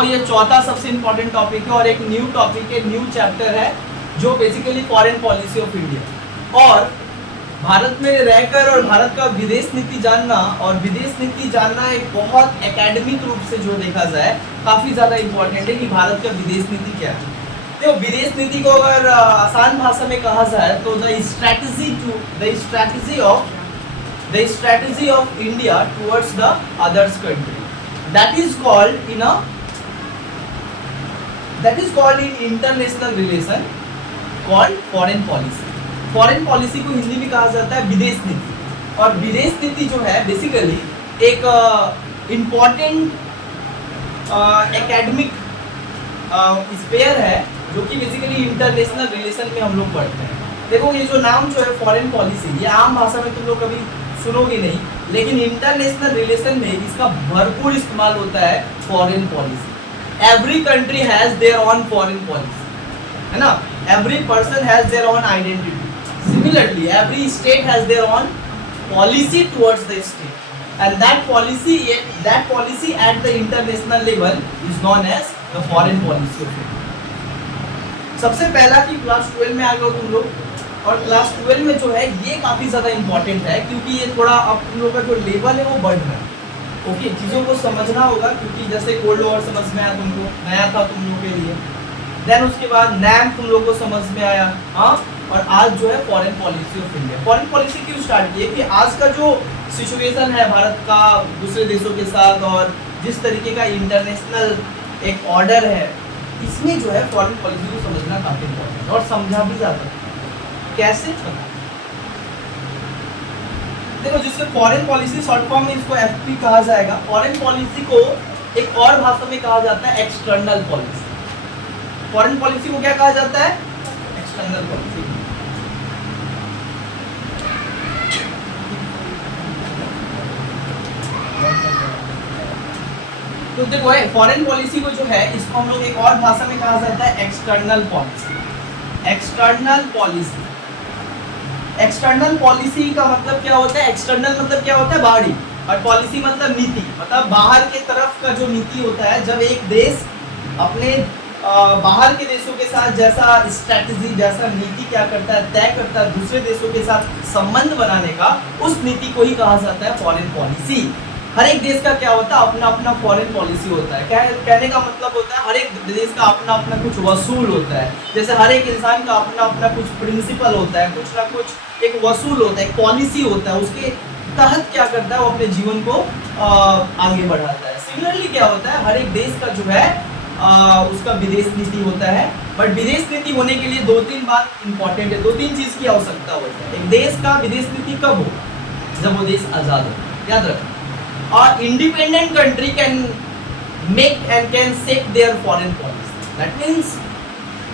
Now ये चौथा सबसे इंपॉर्टेंट टॉपिक है और एक न्यू टॉपिक है, न्यू चैप्टर है जो basically foreign policy of India. और भारत में रहकर और भारत का विदेश नीति जानना और विदेश नीति जानना एक बहुत एकेडमिक रूप से जो देखा जाए काफ़ी ज़्यादा इंपॉर्टेंट है कि भारत का विदेश नीति क्या है। देखो विदेश नीति को अगर आसान भाषा में कहा जाए तो the strategy of India towards the others country that is called in international relation called foreign policy. Foreign policy को हिंदी में कहा जाता है विदेश नीति। और विदेश नीति जो है बेसिकली एक इम्पॉर्टेंट एकेडमिक स्पेयर है जो कि बेसिकली इंटरनेशनल रिलेशन में हम लोग पढ़ते हैं। देखो ये जो नाम जो है फॉरेन पॉलिसी, ये आम भाषा में तुम लोग कभी सुनोगे नहीं, लेकिन इंटरनेशनल रिलेशन में इसका भरपूर इस्तेमाल होता है foreign policy. Every country has their on foreign policy, है ना। Every person has their on identity. Similarly, every state has their own policy towards the state, and that policy at the international level is known as the foreign policy of India. सबसे पहला कि class 12 में आ गए तुम लोग, और class 12 में जो है ये काफ़ी ज़्यादा इंपॉर्टेंट है क्योंकि ये थोड़ा अब तुम लोग का जो लेवल है वो बढ़ रहा है। ओके, चीज़ों को समझना होगा क्योंकि जैसे कोल्ड वॉर समझ में आया तुमको, नया था तुम लोग के लिए, देन उसके बाद नैम तुम लोग को समझ में आया, हाँ। और आज जो है foreign policy of India. Foreign policy क्यों स्टार्ट की है कि आज का जो सिचुएशन है भारत का दूसरे देशों के साथ और जिस तरीके का इंटरनेशनल एक ऑर्डर है, इसमें जो है फॉरेन पॉलिसी को समझना काफ़ी इम्पोर्टेंट है और समझा भी जाता है। कैसे? देखो जिससे फॉरेन पॉलिसी शॉर्ट फॉर्म में इसको एफपी कहा जाएगा। फॉरेन पॉलिसी को एक और भाषा में कहा जाता है एक्सटर्नल पॉलिसी। फॉरेन पॉलिसी को क्या कहा जाता है? External policy. तो देखो फॉरेन पॉलिसी को जो है इसको हम लोग एक और भाषा में कहा जाता है external policy. External policy, external policy का मतलब क्या होता है? एक्सटर्नल मतलब क्या होता है? बाहरी, और पॉलिसी मतलब नीति, मतलब बाहर के तरफ का जो नीति होता है। जब एक देश अपने बाहर के देशों के साथ जैसा स्ट्रैटेजी, जैसा नीति क्या करता है, तय करता है दूसरे देशों के साथ संबंध बनाने का, उस नीति को ही कहा जाता है फॉरेन पॉलिसी। हर एक देश का क्या होता है? अपना अपना फॉरेन पॉलिसी होता है। कहने का मतलब होता है हर एक देश का अपना अपना कुछ वसूल होता है। जैसे हर एक इंसान का अपना अपना कुछ प्रिंसिपल होता है, कुछ ना कुछ एक वसूल होता है, एक पॉलिसी होता है, उसके तहत क्या करता है वो अपने जीवन को आगे बढ़ाता है। सिमिलरली क्या होता है, हर एक देश का जो है उसका विदेश नीति होता है। बट विदेश नीति होने के लिए 2-3 बात इंपॉर्टेंट है, 2-3 चीज़ की आवश्यकता होती है। एक देश का विदेश नीति कब हो? जब वो देश आज़ाद हो, याद रखना। और independent country can make and can set their foreign policy. That means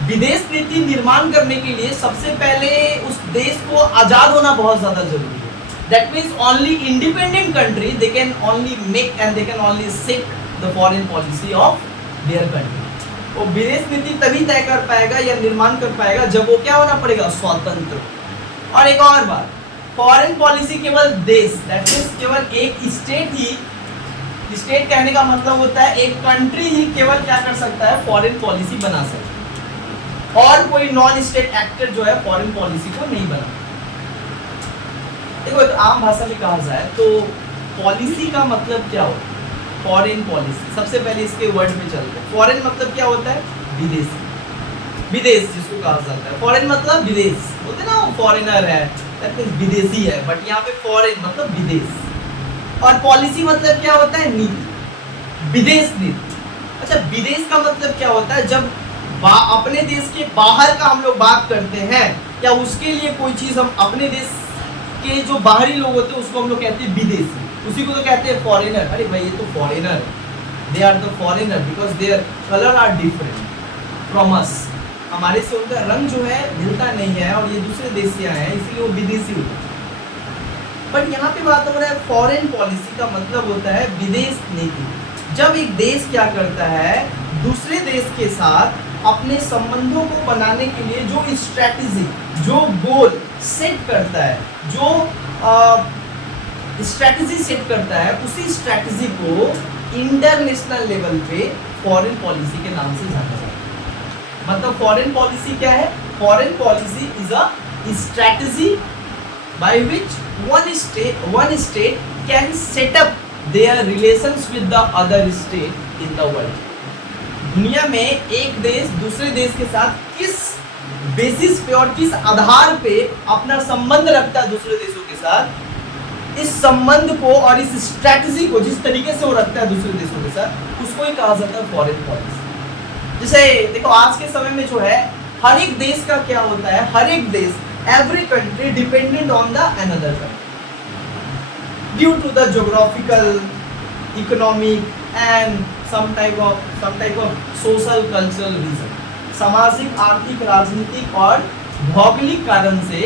विदेश नीति निर्माण करने के लिए सबसे पहले उस देश को आज़ाद होना बहुत ज़्यादा जरूरी है। That means only independent country they can only make and they can only set the foreign policy of their country. वो विदेश नीति तभी तय कर पाएगा या निर्माण कर पाएगा जब वो क्या होना पड़ेगा? स्वतंत्र। और एक और बात, फॉरेन पॉलिसी केवल देश, दैट मीन्स केवल एक स्टेट ही, स्टेट कहने का मतलब होता है एक कंट्री ही केवल क्या कर सकता है? फॉरेन पॉलिसी बना सकता है, और कोई नॉन स्टेट एक्टर जो है फॉरेन पॉलिसी को नहीं बना। देखो तो आम भाषा में कहा जाए तो पॉलिसी का मतलब क्या होता है? फॉरेन पॉलिसी, सबसे पहले इसके वर्ड में चलते हैं। फॉरेन मतलब क्या होता है? विदेशी, विदेश जिसको कहा जाता है। फॉरेन मतलब विदेश, होते ना फॉरेनर है, दैट मीन्स विदेशी है, बट यहाँ पे फॉरेन मतलब विदेश। और पॉलिसी मतलब क्या होता है? नीति, विदेश नीति। अच्छा, विदेश का मतलब क्या होता है? जब अपने देश के बाहर का हम लोग बात करते हैं या उसके लिए कोई चीज़ हम अपने देश के जो बाहरी लोग होते हैं उसको हम लोग कहते हैं विदेशी, उसी को तो कहते हैं फॉरेनर। अरे भाई ये तो foreigner, they are the foreigner because their colour are different from us. हमारे से उनका रंग जो है मिलता नहीं है और ये दूसरे देश से आए हैं, इसलिए वो विदेशी होते हैं। बट यहाँ पे बात हो रहा है फॉरेन पॉलिसी का मतलब होता है विदेश नीति। जब एक देश क्या करता है दूसरे देश के साथ अपने संबंधों को बनाने के लिए जो स्ट्रैटेजी, जो गोल सेट करता है, जो स्ट्रैटेजी सेट करता है, उसी स्ट्रैटेजी को इंटरनेशनल लेवल पे फॉरेन पॉलिसी के नाम से जाना जाता है। मतलब फॉरेन पॉलिसी क्या है? Foreign policy is a strategy by which one state can set up their relations with the other state in the world। दुनिया में एक देश दूसरे देश के साथ किस बेसिस पे और किस आधार पे अपना संबंध रखता है दूसरे देशों के साथ, इस संबंध को और इस स्ट्रेटजी को जिस तरीके से वो रखता है दूसरे देशों के साथ, उसको ही कहा जाता है फॉरेन पॉलिसी। जैसे देखो आज के समय में जो है हर एक देश का क्या होता है, हर एक देश, every country dependent on the another country due to the geographical, economic and some type of social cultural reason। सामाजिक, आर्थिक, राजनीतिक और भौगोलिक कारण से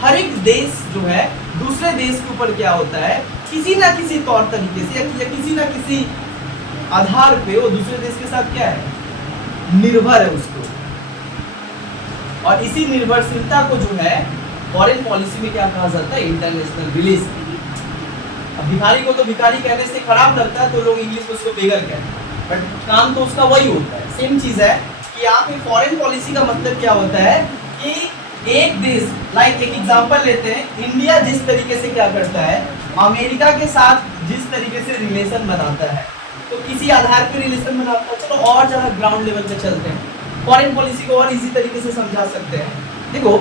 हर एक देश जो है दूसरे देश के ऊपर क्या होता है, किसी ना किसी तौर तरीके से या किसी ना किसी आधार पे वो दूसरे देश के साथ क्या है, निर्भर है उसको। और इसी निर्भरशीलता को जो है फॉरेन पॉलिसी में क्या कहा जाता है, इंटरनेशनल रिलेशन। अब भिखारी को तो भिखारी कहने से खराब लगता है तो लोग इंग्लिश में उसको बेगर कहते हैं, बट काम तो उसका वही होता है। सेम चीज है कि यहाँ पे फॉरेन पॉलिसी का मतलब क्या होता है कि एक देश, लाइक एक एग्जांपल लेते हैं, इंडिया जिस तरीके से क्या करता है, अमेरिका के साथ जिस तरीके से रिलेशन बनाता है, तो किसी आधार पे रिलेशन बनाता है। चलो और ज़्यादा ग्राउंड लेवल पे चलते हैं, फॉरेन पॉलिसी को और इजी तरीके से समझा सकते हैं। देखो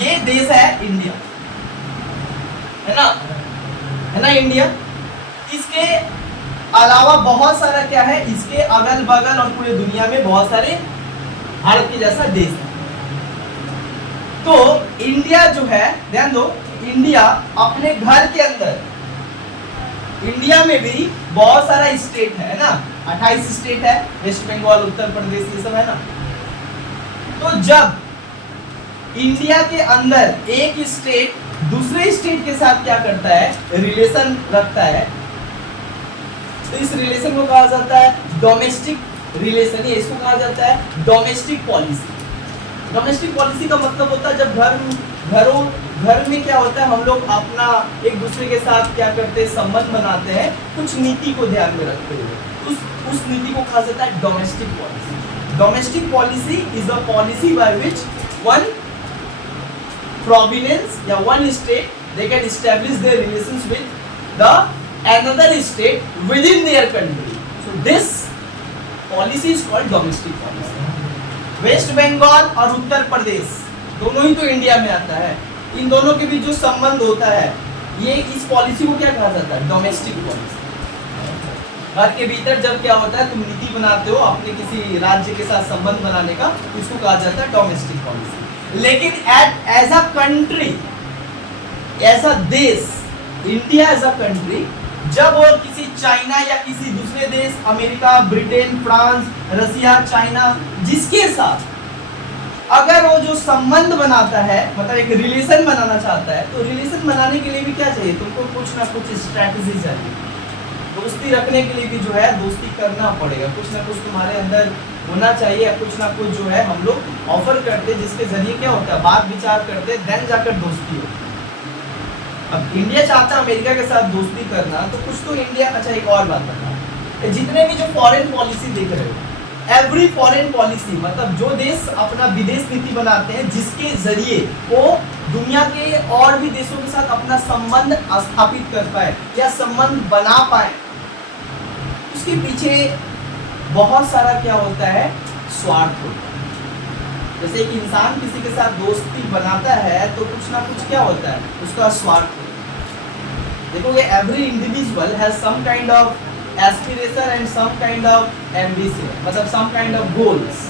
ये देश है इंडिया, है ना इंडिया। इसके अलावा बहुत सारा क्या है, इसके अगल बगल और पूरे दुनिया में बहुत सारे भारत के जैसा देश है। तो इंडिया जो है, ध्यान दो, इंडिया अपने घर के अंदर, इंडिया में भी बहुत सारा स्टेट है ना, 28 स्टेट है, वेस्ट बंगाल, उत्तर प्रदेश, ये सब है ना। तो जब इंडिया के अंदर एक स्टेट दूसरे स्टेट के साथ क्या करता है, रिलेशन रखता है, तो इस रिलेशन को कहा जाता है डोमेस्टिक रिलेशन। ये इसको कहा जाता है डोमेस्टिक पॉलिसी। डोमेस्टिक पॉलिसी का मतलब होता है जब घर में क्या होता है, हम लोग अपना एक दूसरे के साथ क्या करते हैं, संबंध बनाते हैं कुछ नीति को ध्यान में रखते हुए, उस नीति को कहा जाता है domestic policy. Domestic policy is a policy by which one province या one state they can establish their relations with the another state within their country. So this policy is called domestic policy. West Bengal और उत्तर प्रदेश दोनों ही तो India में आता है, इन दोनों के बीच जो संबंध होता है, ये इस पॉलिसी को क्या कहा जाता है, डोमेस्टिक पॉलिसी। घर के भीतर जब क्या होता है, तुम नीति बनाते हो अपने किसी राज्य के साथ संबंध बनाने का, इसको कहा जाता है डोमेस्टिक पॉलिसी। लेकिन as a country, as a देश, इंडिया एज अ कंट्री, जब वो किसी चाइना या किसी दूसरे देश, अमेरिका, ब्रिटेन, फ्रांस, रसिया, चाइना, जिसके साथ अगर वो जो संबंध बनाता है, मतलब एक रिलेशन बनाना चाहता है, तो रिलेशन बनाने के लिए भी क्या चाहिए, तुमको कुछ ना कुछ स्ट्रैटेजी चाहिए। दोस्ती रखने के लिए भी जो है दोस्ती करना पड़ेगा, कुछ ना कुछ तुम्हारे अंदर होना चाहिए, कुछ ना कुछ जो है हम लोग ऑफर करते, जिसके जरिए क्या होता है, बात विचार करते, देन जाकर दोस्ती हो। अब इंडिया चाहता है अमेरिका के साथ दोस्ती करना, तो कुछ तो इंडिया, अच्छा एक और बात बता, जितने भी जो फॉरेन पॉलिसी देख रहे हो, एवरी फॉरेन पॉलिसी मतलब जो देश अपना विदेश नीति बनाते हैं, जिसके जरिए वो दुनिया के और भी देशों के साथ अपना संबंध स्थापित कर पाए या संबंध बना पाए, उसके पीछे बहुत सारा क्या होता है, स्वार्थ होता है। जैसे एक इंसान किसी के साथ दोस्ती बनाता है तो कुछ ना कुछ क्या होता है, उसका स्वार्थ होता है। देखोगे every individual has some kind of aspiration and some kind of ambition, मतलब सम काइंड ऑफ गोल्स,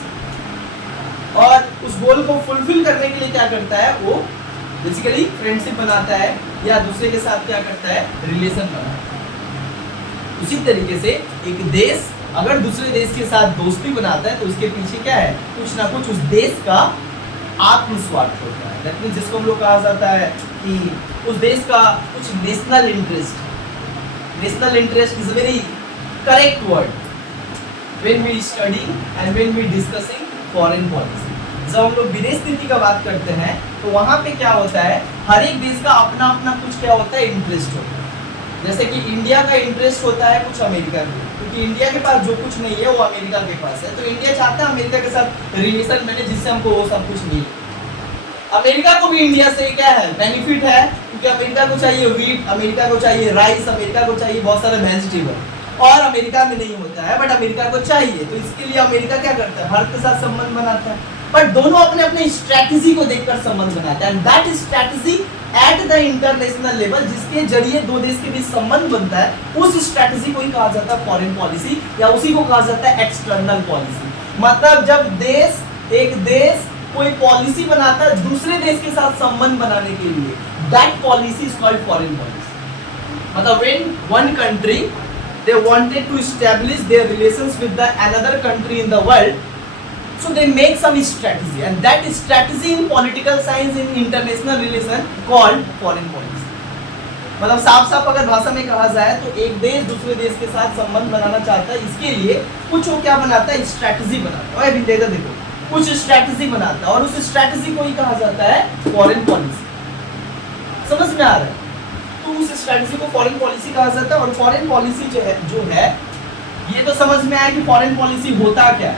और उस गोल को फुलफिल करने के लिए क्या करता है, वो बेसिकली फ्रेंडशिप बनाता है या दूसरे के साथ क्या करता है, रिलेशन बनाता है। उसी तरीके से एक देश अगर दूसरे देश के साथ दोस्ती बनाता है तो उसके पीछे क्या है, कुछ ना कुछ उस देश का आत्मस्वार्थ होता है। दैट मींस जिसको हम लोग कहा जाता है कि उस देश का कुछ national interest. National interest is a very correct word when we study and when we discussing foreign policy. जब हम लोग विदेश नीति का बात करते हैं तो वहाँ पे क्या होता है, हर एक देश का अपना अपना कुछ क्या होता है, इंटरेस्ट होता है। जैसे कि इंडिया का इंटरेस्ट होता है कुछ अमेरिका में, क्योंकि इंडिया के पास जो कुछ नहीं है वो अमेरिका के पास है, तो इंडिया चाहता है अमेरिका के साथ रिलेशन बने जिससे हमको वो सब कुछ मिले। अमेरिका को भी इंडिया से क्या है बेनिफिट है, क्योंकि अमेरिका को चाहिए वीट, अमेरिका को चाहिए राइस, अमेरिका को चाहिए बहुत सारे वेजिटेबल, और अमेरिका में नहीं होता है बट अमेरिका को चाहिए, तो इसके लिए अमेरिका क्या करता है भारत के साथ संबंध बनाता है। बट दोनों अपने अपने स्ट्रेटजी को देखकर संबंध बनाते हैं, and that strategy at the international level, जिसके जरिए दो देश के बीच संबंध बनता है, उस स्ट्रेटजी को ही कहा जाता है फॉरेन पॉलिसी, या उसी को कहा जाता है एक्सटर्नल पॉलिसी। मतलब जब एक देश कोई पॉलिसी बनाता है दूसरे देश के साथ संबंध बनाने के लिए, that policy is called foreign policy. मतलब when one country they wanted to establish their relations with the another country in the world, so they make some strategy, and that strategy in political science in international relation called foreign policy। मतलब साफ साफ अगर भाषा में कहा जाए तो एक देश दूसरे देश के साथ संबंध बनाना चाहता है, इसके लिए कुछ वो क्या बनाता है स्ट्रेटजी बनाता है, अभी देखो कुछ स्ट्रेटजी बनाता है, और उस स्ट्रेटजी को ही कहा जाता है फॉरेन पॉलिसी। समझ में आ रहा है? तो उस स्ट्रेटजी को फॉरेन पॉलिसी कहा जाता है। और फॉरेन पॉलिसी जो है ये तो समझ में आया कि फॉरेन पॉलिसी होता क्या है।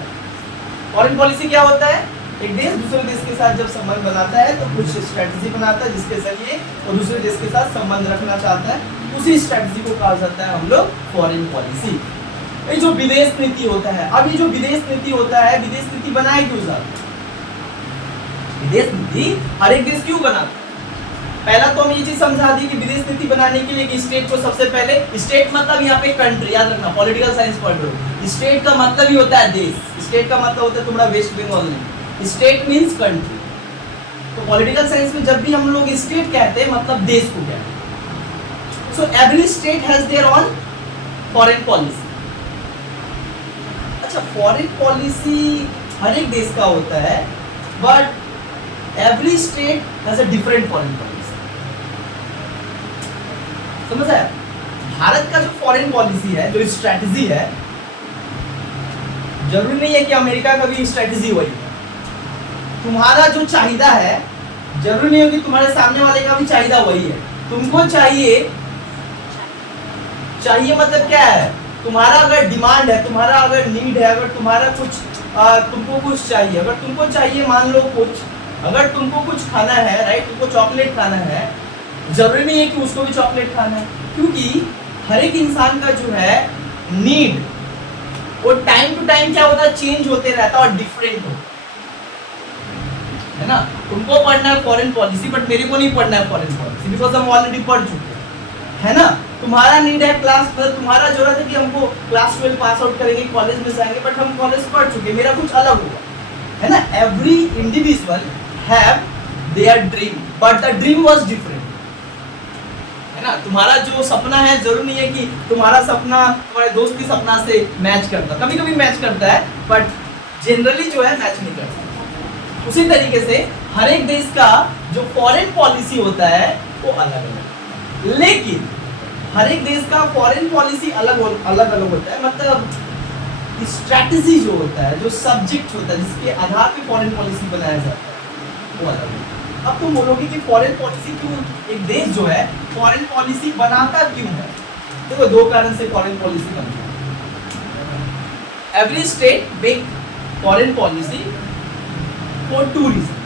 फॉरेन पॉलिसी क्या होता है, एक देश दूसरे देश के साथ जब संबंध बनाता है तो कुछ स्ट्रेटजी बनाता है जिसके जरिए वो दूसरे देश के साथ संबंध रखना चाहता है, उसी स्ट्रेटजी को कहा जाता है हम लोग फॉरेन पॉलिसी। ये जो विदेश नीति होता है, अब ये जो विदेश नीति होता है, विदेश नीति बनाए क्यों जाता है? विदेश नीति हर एक देश क्यों बनाता है? पहला तो हम ये चीज समझा दी कि विदेश नीति बनाने के लिए कि स्टेट को सबसे पहले, स्टेट मतलब यहाँ पे कंट्री, याद रखना पॉलिटिकल साइंस पढ़ रहे हो, स्टेट का मतलब ही होता है देश, स्टेट का मतलब होता है तुम्हारा वेस्ट बंगाल नहीं, स्टेट मींस कंट्री। तो पॉलिटिकल साइंस में जब भी हम लोग स्टेट कहते हैं मतलब देश को कहते हैं। So every state has their own foreign policy. अच्छा, फॉरेन पॉलिसी हर एक देश का होता है, but every state has a different foreign policy. समझ आया? भारत का जो फॉरेन पॉलिसी है, जो स्ट्रेटजी है, जरूरी नहीं है कि अमेरिका का भी स्ट्रेटजी वही है। तुम्हारा जो चाहिदा है जरूरी नहीं है कि तुम्हारे सामने वाले का भी चाहिदा वही है। तुमको चाहिए मतलब क्या है, तुम्हारा अगर डिमांड है, तुम्हारा अगर नीड है, अगर तुम्हारा कुछ तुमको कुछ चाहिए, अगर तुमको चाहिए मान लो कुछ, अगर तुमको कुछ खाना है, राइट, तुमको चॉकलेट खाना है, जरूरी नहीं है कि उसको भी चॉकलेट खाना है, क्योंकि हर एक इंसान का जो है नीड वो टाइम टू टाइम क्या होता है चेंज होते रहता है और डिफरेंट हो, है ना। तुमको पढ़ना है फॉरेन पॉलिसी बट मेरे को नहीं पढ़ना है फॉरेन पॉलिसी, बिकॉज हम ऑलरेडी पढ़ चुके हैं, है ना। तुम्हारा नीड है क्लास, तुम्हारा जरूरत है कि हमको क्लास 12 पास आउट करेंगे, कॉलेज में जाएंगे, बट हम कॉलेज पढ़ चुके, मेरा कुछ अलग होगा, है ना। Every individual have their dream but the dream was different, है ना। तुम्हारा जो सपना है जरूर नहीं है कि तुम्हारा सपना तुम्हारे दोस्त की सपना से मैच करता, कभी कभी मैच करता है बट जनरली जो है मैच नहीं करता। उसी तरीके से हर एक देश का जो फॉरेन पॉलिसी होता है वो अलग अलग, लेकिन हर एक देश का फॉरेन पॉलिसी अलग अलग होता है। मतलब स्ट्रैटेजी जो होता है, जो सब्जेक्ट होता है जिसके आधार पे फॉरेन पॉलिसी बनाया जाता है वो अलग है। अब तुम बोलोगे कि फॉरेन पॉलिसी क्यों, एक देश जो है फॉरेन पॉलिसी बनाता क्यों है? देखो दो कारण से फॉरेन पॉलिसी बनती है। Every state make foreign policy for two reason,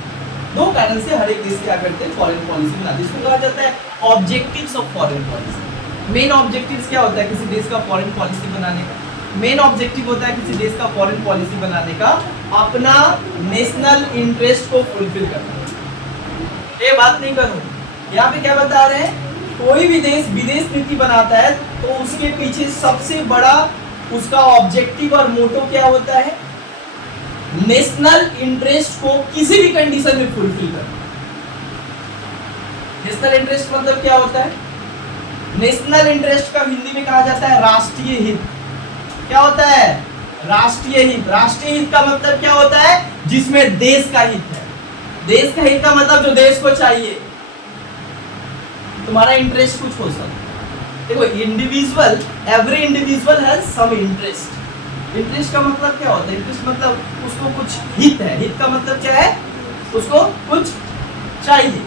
दो कारण से हर एक देश क्या करते हैं फॉरेन पॉलिसी बनाते हैं। इसको कहा जाता है objectives of foreign policy. Main objectives क्या होता है किसी देश का फॉरेन पॉलिसी बनाने का? मेन ऑब्जेक्टिव होता है किसी देश का फॉरेन पॉलिसी बनाने का अपना नेशनल इंटरेस्ट को फुलफिल करना। ये बात नहीं करूँ, यहाँ पे क्या बता रहे हैं, कोई भी देश विदेश नीति बनाता है तो उसके पीछे सबसे बड़ा उसका ऑब्जेक्टिव और मोटो क्या होता है, नेशनल इंटरेस्ट को किसी भी कंडीशन में फुलफिल करना। नेशनल इंटरेस्ट मतलब क्या होता है? नेशनल इंटरेस्ट का हिंदी में कहा जाता है राष्ट्रीय हित। क्या होता है? राष्ट्रीय हित। राष्ट्रीय हित का मतलब क्या होता है? जिसमें देश का हित है। देश का हित का मतलब जो देश को चाहिए। तुम्हारा इंटरेस्ट कुछ हो सकता है, देखो individual, every individual has some interest. Interest का मतलब क्या होता है? इंटरेस्ट मतलब उसको कुछ हित है। हित का मतलब क्या है? उसको कुछ चाहिए।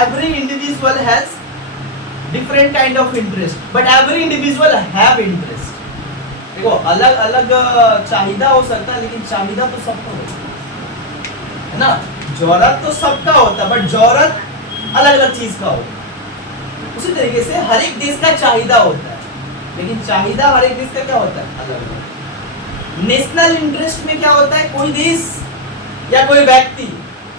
Every individual has different kind of interest, but every individual have interest. देखो अलग अलग चाहिदा हो सकता है, लेकिन चाहिदा तो सबका होता है ना। जरूरत तो सबका होता है, बट जरूरत अलग अलग चीज का होता है। उसी तरीके से हर एक देश का चाहिदा होता है, लेकिन चाहिदा हर एक देश का क्या होता है, अलग अलग। नेशनल इंटरेस्ट में क्या होता है, कोई देश या कोई व्यक्ति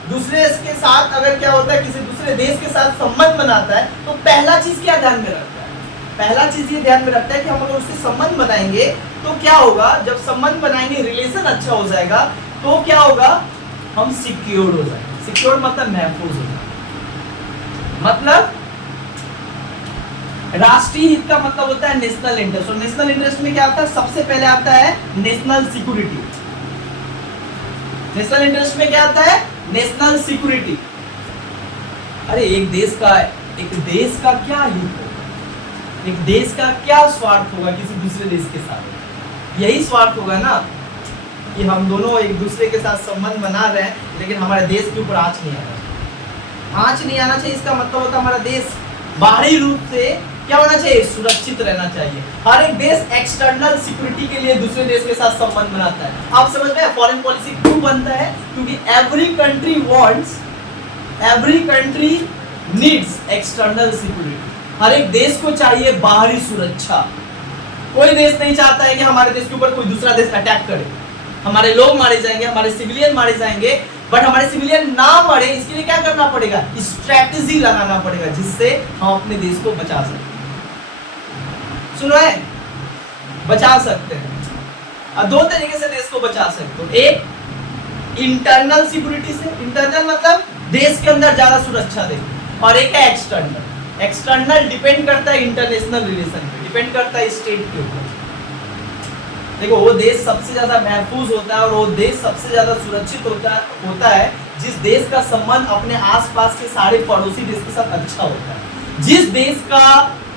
दूसरे देश के साथ अगर क्या होता है, किसी दूसरे देश के साथ संबंध बनाता है, तो पहला चीज क्या ध्यान में रखता है, पहला चीज ये ध्यान में रखता है कि हम अगर उससे संबंध बनाएंगे तो क्या होगा, जब संबंध बनाएंगे, रिलेशन अच्छा हो जाएगा, तो क्या होगा, हम सिक्योर हो जाएंगे। सिक्योर मतलब महफूज हो जाएगा, मतलब राष्ट्रीय हित का मतलब होता है नेशनल इंटरेस्ट। और नेशनल इंटरेस्ट में क्या आता है, सबसे पहले आता है नेशनल सिक्योरिटी। नेशनल इंटरेस्ट में क्या आता है, नेशनल सिक्योरिटी। अरे एक देश का क्या हित होगा, एक देश का क्या स्वार्थ होगा किसी दूसरे देश के साथ, यही स्वार्थ होगा ना कि हम दोनों एक दूसरे के साथ संबंध बना रहे हैं, लेकिन हमारे देश के ऊपर आंच नहीं आना चाहिए। आंच नहीं आना चाहिए, इसका मतलब होता है हमारा देश बाहरी रूप से क्या होना चाहिए, सुरक्षित रहना चाहिए। हर एक देश एक्सटर्नल सिक्योरिटी के लिए दूसरे देश के साथ संबंध बनाता है। आप समझ रहे हैं फॉरेन पॉलिसी क्यों बनता है, क्योंकि every country needs external security. हर एक देश को चाहिए बाहरी सुरक्षा। कोई देश नहीं चाहता है कि हमारे देश के ऊपर कोई दूसरा देश अटैक करे, हमारे लोग मारे जाएंगे, हमारे सिविलियन मारे जाएंगे। बट हमारे सिविलियन ना मरे, इसके लिए क्या करना पड़ेगा, स्ट्रेटजी लगाना पड़ेगा, जिससे हम अपने देश को बचा सकते हैं। सुनो है, बचा सकते हैं। अब दो तरीके से देश को बचा सकते हो, एक इंटरनल सिक्योरिटी से, इंटरनल मतलब देश के अंदर ज्यादा सुरक्षा दे, और एक है एक्सटर्नल। एक्सटर्नल डिपेंड करता है इंटरनेशनल रिलेशन पे, डिपेंड करता है स्टेट के ऊपर। देखो वो देश सबसे ज्यादा महफूज होता है और वो देश सबसे ज्यादा सुरक्षित होता है जिस देश का संबंध अपने आसपास के सारे पड़ोसी देश के साथ अच्छा होता है। जिस देश का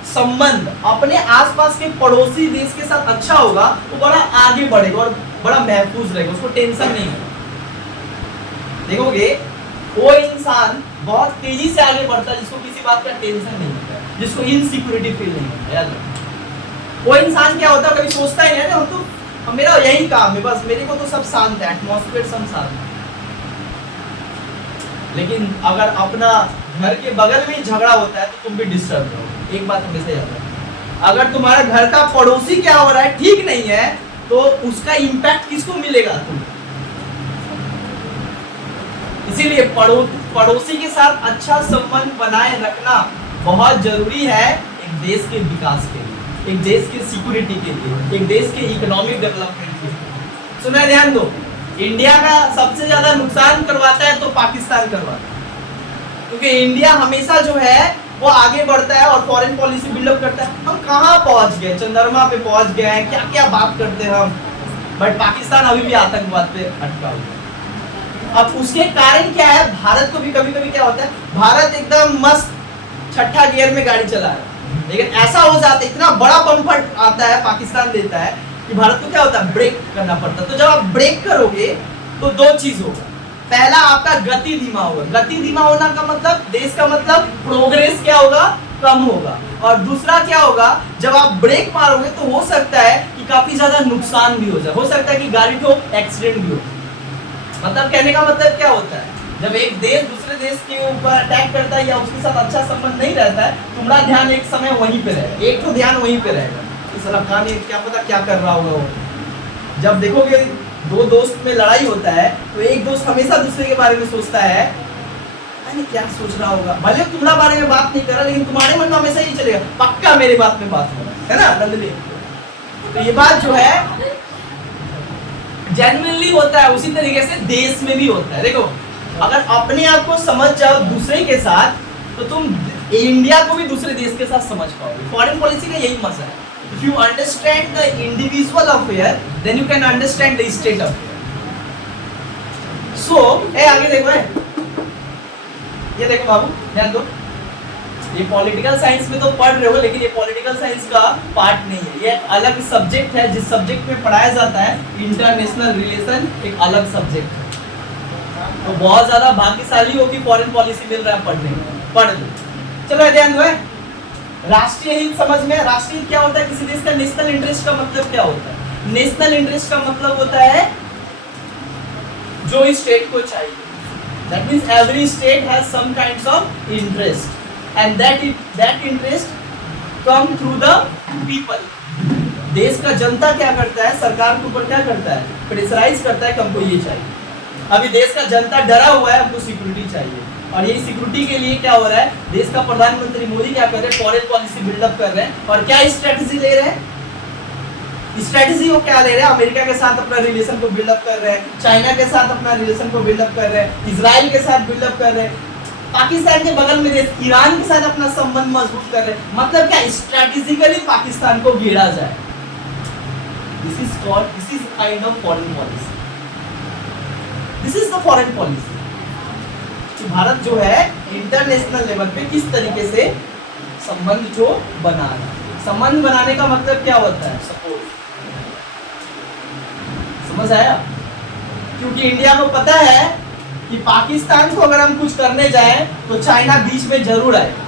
संबंध अपने आसपास के पड़ोसी देश के साथ अच्छा होगा, वो बड़ा आगे बढ़ेगा और बड़ा महफूज रहेगा, उसको टेंशन नहीं होगा। देखोगे वो इंसान बहुत तेजी से आगे बढ़ता है जिसको किसी बात का टेंशन नहीं होता है, जिसको इनसिक्योरिटी फील नहीं होता। याद रखो वो इंसान क्या होता है, कभी सोचता ही नहीं है मेरा यही काम है, बस मेरे को तो सब शांत है, एटमॉस्फेयर सब शांत है। लेकिन अगर अपना घर के बगल में ही झगड़ा होता है तो तुम भी डिस्टर्ब रहोगे। एक बात हमेशा याद रखो, अगर तुम्हारा घर का पड़ोसी क्या हो रहा है ठीक नहीं है, तो उसका इम्पैक्ट किसको मिलेगा, तुम। इसीलिए पड़ोसी के साथ अच्छा संबंध बनाए रखना बहुत जरूरी है एक देश के विकास के लिए, एक देश के सिक्योरिटी के लिए, एक देश के इकोनॉमिक डेवलपमेंट के लिए। सुना, ध्यान दो, इंडिया का सबसे ज्यादा नुकसान करवाता है तो पाकिस्तान करवाता है, क्योंकि इंडिया हमेशा जो है वो आगे बढ़ता है और फॉरेन पॉलिसी बिल्डअप करता है। हम कहाँ पहुंच गए, चंद्रमा पे पहुंच गए हैं, क्या क्या बात करते हैं हम, बट पाकिस्तान अभी भी आतंकवाद पे अटका हुआ है। अब उसके कारण क्या है, भारत को भी कभी कभी क्या होता है, भारत एकदम मस्त छठा गियर में गाड़ी चला रहा है, लेकिन ऐसा हो जाता है, इतना बड़ा बम्पर आता है पाकिस्तान देता है कि भारत को क्या होता है, ब्रेक करना पड़ता है। तो जब आप ब्रेक करोगे तो दो चीज होगा, पहला आपका गति धीमा होगा। गति धीमा होना का मतलब, देश का मतलब प्रोग्रेस क्या होगा, कम होगा। और दूसरा क्या होगा, जब आप ब्रेक मारोगे तो हो सकता है कि काफी ज्यादा नुकसान भी हो जाए, हो सकता है कि गाड़ी को एक्सीडेंट भी हो। मतलब कहने का मतलब क्या होता है, जब एक देश दूसरे देश के ऊपर अटैक करता है या उसके साथ अच्छा संबंध नहीं रहता है, तुम्हारा ध्यान एक समय वहीं पे रहेगा, एक तो ध्यान वहीं पे रहेगा, इस अफगान क्या पता क्या कर रहा होगा वो। जब देखोगे दो दोस्त में लड़ाई होता है तो एक दोस्त हमेशा दूसरे के बारे में सोचता है, नहीं क्या सोच रहा होगा, भले तुम्हारे बारे में बात नहीं कर रहा, लेकिन तुम्हारे मन में हमेशा ये चलेगा, पक्का मेरी बात में बात हो रहा है ना नंदनी। तो ये बात जो है जेन्युइनली होता है, उसी तरीके से देश में भी होता है। देखो अगर अपने आप को समझ जाओ दूसरे के साथ, तो तुम इंडिया को भी दूसरे देश के साथ समझ पाओगे। फॉरेन पॉलिसी का यही मजा है, if you understand the individual affair then you can understand the state affair. So आगे देखो ये देखो बाबू, ध्यान दो, ये पॉलिटिकल साइंस में तो पढ़ रहे हो, लेकिन ये पॉलिटिकल साइंस का पार्ट नहीं है, ये एक अलग सब्जेक्ट है। जिस सब्जेक्ट में पढ़ाया जाता है इंटरनेशनल रिलेशन, एक अलग सब्जेक्ट है। तो बहुत ज्यादा भाग्यशाली हो कि फॉरेन पॉलिसी मिल रहा है पढ़ने में, पढ़ लो। चलो ध्यान दो, राष्ट्रीय हित समझ में, राष्ट्रीय हित क्या होता है किसी देश का? नेशनल इंटरेस्ट का मतलब क्या होता है? नेशनल इंटरेस्ट का मतलब होता है जो इस स्टेट को चाहिए। That means every state has some kinds of interest and that interest come through the people. देश का जनता क्या करता है? सरकार के ऊपर क्या करता है? प्रेशराइज करता है कि हमको ये चाहिए। अभी देश का जनता डरा हुआ है, हमको सिक्योरिटी चाहिए, और यही सिक्योरिटी के लिए क्या हो रहा है? देश का प्रधानमंत्री मोदी क्या कर रहे हैं? फॉरेन पॉलिसी बिल्डअप कर रहे हैं। और क्या स्ट्रेटजी ले रहे हैं? स्ट्रेटजी वो क्या ले रहे हैं? अमेरिका के साथ अपना रिलेशन को बिल्डअप कर रहे हैं, चाइना के साथ अपना रिलेशन को बिल्डअप कर रहे हैं, इजराइल के साथ बिल्डअप कर रहे हैं, पाकिस्तान के बगल में देश ईरान के साथ अपना संबंध मजबूत कर रहे हैं। मतलब क्या? स्ट्रेटेजिकली पाकिस्तान को घेरा जाए। This is kind of foreign policy. This is the foreign policy. Bharat जो है इंटरनेशनल लेवल पे किस तरीके से संबंध जो बना रहा है। संबंध बनाने का मतलब क्या होता है? सपोर्ट। समझ आया? क्योंकि इंडिया को पता है कि पाकिस्तान को अगर हम कुछ करने जाएं तो चाइना बीच में जरूर आएगा,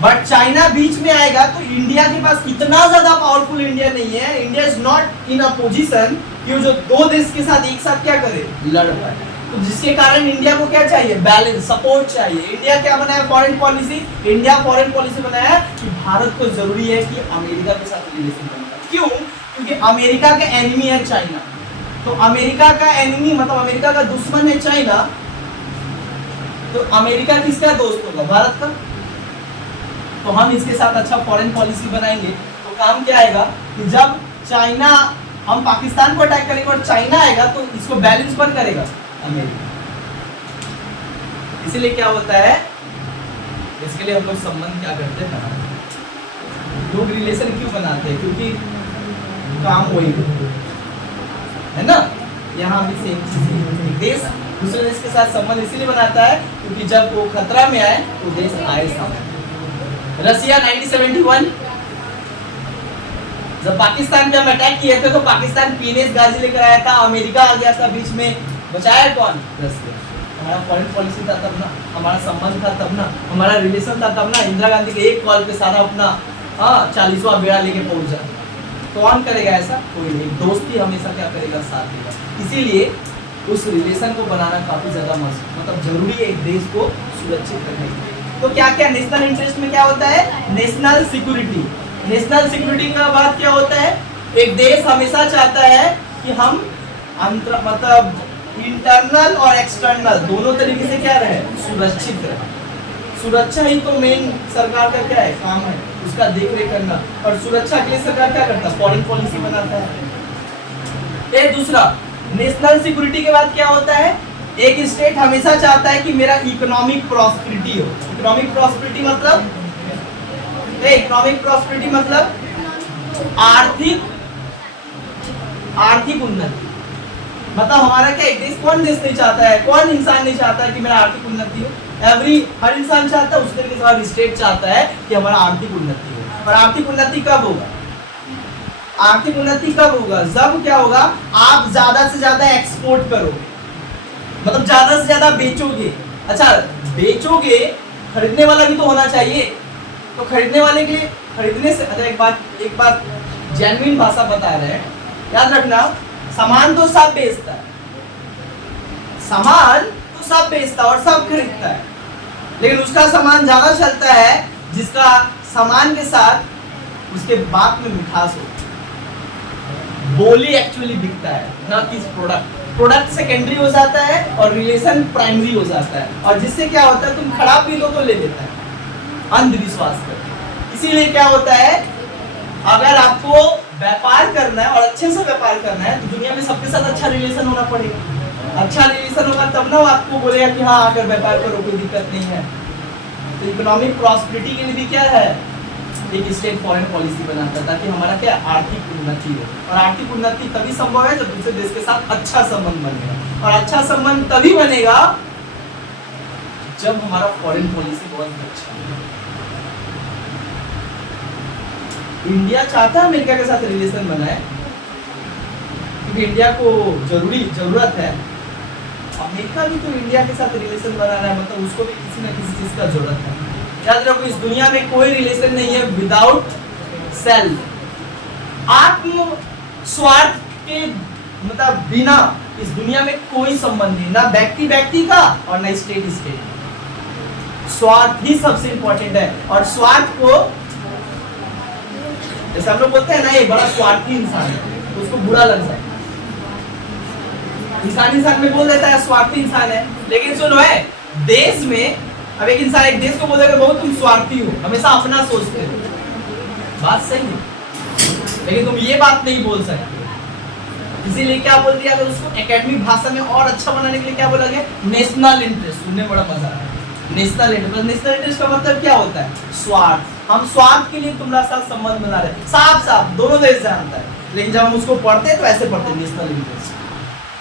बट चाइना बीच में आएगा तो इंडिया के पास इतना ज्यादा पावरफुल इंडिया नहीं है। India is not in a position कि वो जो दो देश के साथ एक साथ क्या करे? लड़ पाए। तो जिसके कारण इंडिया को क्या चाहिए? बैलेंस, सपोर्ट चाहिए। इंडिया क्या बनाया? Foreign policy. India foreign policy बनाया कि भारत को जरूरी है कि अमेरिका के साथ रिलेशन बनाए। क्यों? क्योंकि अमेरिका का एनिमी है चाइना। तो अमेरिका का एनिमी मतलब अमेरिका का दुश्मन है चाइना, तो अमेरिका किसका दोस्त होगा? भारत का। तो हम इसके साथ अच्छा फॉरेन पॉलिसी बनाएंगे तो काम क्या आएगा कि जब चाइना, हम पाकिस्तान को अटैक करेंगे और चाइना आएगा तो इसको बैलेंस कौन करेगा? अमेरिका। इसीलिए क्या होता है, इसके लिए हम लोग संबंध क्या करते हैं? लोग रिलेशन क्यों बनाते हैं? क्योंकि काम वही है ना। यहाँ भी सेम चीज, देश दूसरे देश के साथ संबंध इसीलिए बनाता है क्योंकि जब वो खतरा में आए तो देश आए सामने। रसिया 1971 जब पाकिस्तान पे हम अटैक किए थे तो पाकिस्तान पीनेस गाजी लेकर आया था, अमेरिका आ गया था बीच में, बचाया कौन? रसिया। हमारा फॉरेन पॉलिसी था तब ना, हमारा संबंध था तब ना, हमारा रिलेशन था तब ना। इंदिरा गांधी के एक कॉल पे सारा अपना 40वां बेड़ा लेके पहुंच जाता। तो कौन करेगा ऐसा? कोई नहीं। दोस्ती हमेशा क्या करेगा? साथ देगा। इसीलिए उस रिलेशन को बनाना काफी ज्यादा मतलब जरूरी है एक देश को सुरक्षित करने के लिए। तो क्या क्या नेशनल इंटरेस्ट में क्या होता है? National security. नेशनल सिक्योरिटी का बात क्या होता है? एक देश हमेशा चाहता है कि हम मतलब इंटरनल और एक्सटर्नल दोनों तरीके से क्या रहे? सुरक्षित रहे। सुरक्षा ही तो मेन सरकार का क्या है? काम है, उसका देख रेख करना। और सुरक्षा के लिए सरकार क्या करता है? फॉरेन पॉलिसी बनाता है। ये दूसरा नेशनल सिक्योरिटी के बाद क्या होता है? एक स्टेट हमेशा चाहता है कि मेरा इकोनॉमिक प्रॉस्पेरिटी हो। इकोनॉमिक प्रॉस्पेरिटी मतलब आर्थिक उन्नति। मतलब हमारा क्या, एक देश, कौन देश नहीं चाहता है? कौन इंसान नहीं चाहता है कि मेरा आर्थिक उन्नति हो? हर इंसान चाहता है, उस तरीके से हर स्टेट चाहता है कि हमारा आर्थिक उन्नति हो। और आर्थिक उन्नति कब होगा? आर्थिक उन्नति कब होगा? जब क्या होगा? आप ज्यादा से ज्यादा एक्सपोर्ट करोगे, मतलब ज्यादा से ज्यादा बेचोगे। अच्छा, बेचोगे, खरीदने वाला भी तो होना चाहिए। तो खरीदने वाले के लिए खरीदने से, अच्छा एक बात जेन्युइन भाषा बता रहे हैं, याद रखना, सामान तो सब बेचता है, सामान तो सब बेचता है और सब खरीदता है, लेकिन उसका सामान ज्यादा चलता है जिसका सामान के साथ उसके बात में मिठास होती है। बोली एक्चुअली बिकता है, ना कि प्रोडक्ट सेकेंडरी हो जाता है और रिलेशन प्राइमरी हो जाता है। और जिससे क्या होता है, तुम खराब पी लो तो ले लेता है अंधविश्वास करके। इसीलिए क्या होता है, अगर आपको व्यापार करना है और अच्छे से व्यापार करना है तो दुनिया में सबके साथ अच्छा रिलेशन होना पड़ेगा। अच्छा रिलेशन होगा तब ना वो आपको बोलेगा कि हाँ आकर व्यापार करो, कोई दिक्कत नहीं है। तो इकोनॉमिक प्रॉस्पेरिटी के लिए भी क्या है, एक स्टेट फॉरेन पॉलिसी बनाता है ताकि हमारा क्या, आर्थिक उन्नति हो। और आर्थिक उन्नति तभी संभव है जब दूसरे देश के साथ अच्छा संबंध बनेगा। और अच्छा संबंध तभी बनेगा जब हमारा फॉरेन पॉलिसी बहुत अच्छा है। इंडिया चाहता है अमेरिका के साथ रिलेशन बनाए क्योंकि इंडिया को जरूरत है। अमेरिका भी तो इंडिया के साथ रिलेशन बना रहा है, मतलब उसको भी किसी ना किसी चीज का जरूरत है। याद रखो इस दुनिया में कोई रिलेशन नहीं है विदाउट सेल्फ। आत्म स्वार्थ के मतलब बिना इस दुनिया में कोई संबंध नहीं, ना व्यक्ति व्यक्ति का और ना स्टेट स्टेट। स्वार्थ ही सबसे इंपॉर्टेंट है। और स्वार्थ को जैसे हम लोग बोलते हैं ना ये बड़ा स्वार्थी इंसान है, उसको बुरा लग जाए, इंसान में बोल देता है स्वार्थी इंसान है। लेकिन सुनो है देश में, अब एक इंसान एक देश को बोलेगा बहुत तुम स्वार्थी हो, हमेशा अपना सोचते हो, बात सही है, लेकिन तुम ये बात नहीं बोल सकते। इसीलिए क्या बोल दिया, अगर उसको एकेडमिक भाषा में और अच्छा बनाने के लिए क्या बोला गया, नेशनल इंटरेस्ट। सुनने बड़ा मजा आया, नेशनल इंटरेस्ट। नेशनल इंटरेस्ट का मतलब क्या होता है, स्वार्थ। हम स्वार्थ के लिए तुम्हारा साथ संबंध बना रहे, साफ साफ दोनों देश जानता है, लेकिन जब हम उसको पढ़ते हैं तो ऐसे पढ़ते हैं नेशनल इंटरेस्ट,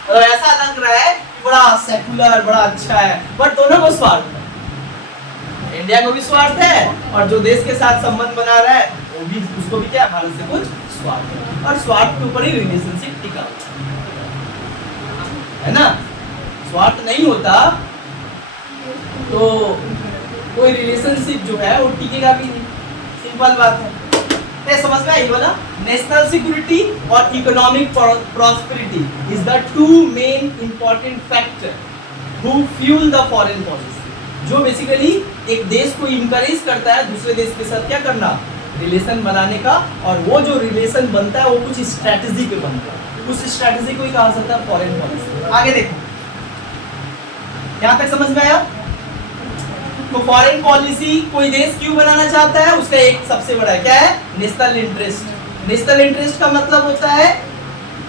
तो ऐसा लग रहा है कि बड़ा सेकुलर बड़ा अच्छा है, बट दोनों को स्वार्थ है। इंडिया को भी स्वार्थ है और जो देश के साथ संबंध बना रहा है वो भी, उसको भी क्या है, भारत से कुछ स्वार्थ है। और स्वार्थ के ऊपर ही रिलेशनशिप टिका है ना। स्वार्थ नहीं होता तो कोई रिलेशनशिप जो है वो टिकेगा भी नहीं, सिंपल बात है। ये समझ में आई बोला। नेशनल सिक्योरिटी और economic prosperity is the two main important factor who fuel the foreign policy. जो बेसिकली एक देश को इंकरेज करता है दूसरे देश के साथ क्या करना, रिलेशन बनाने का, और वो जो रिलेशन बनता है वो कुछ स्ट्रेटजी पे बनता है, उस स्ट्रेटजी को ही कहा जाता है फॉरेन पॉलिसी। आगे देखो, यहां तक समझ में आया। तो फॉरेन पॉलिसी कोई देश क्यों बनाना चाहता है, उसका एक सबसे बड़ा है क्या है, नेशनल इंटरेस्ट। नेशनल इंटरेस्ट का मतलब होता है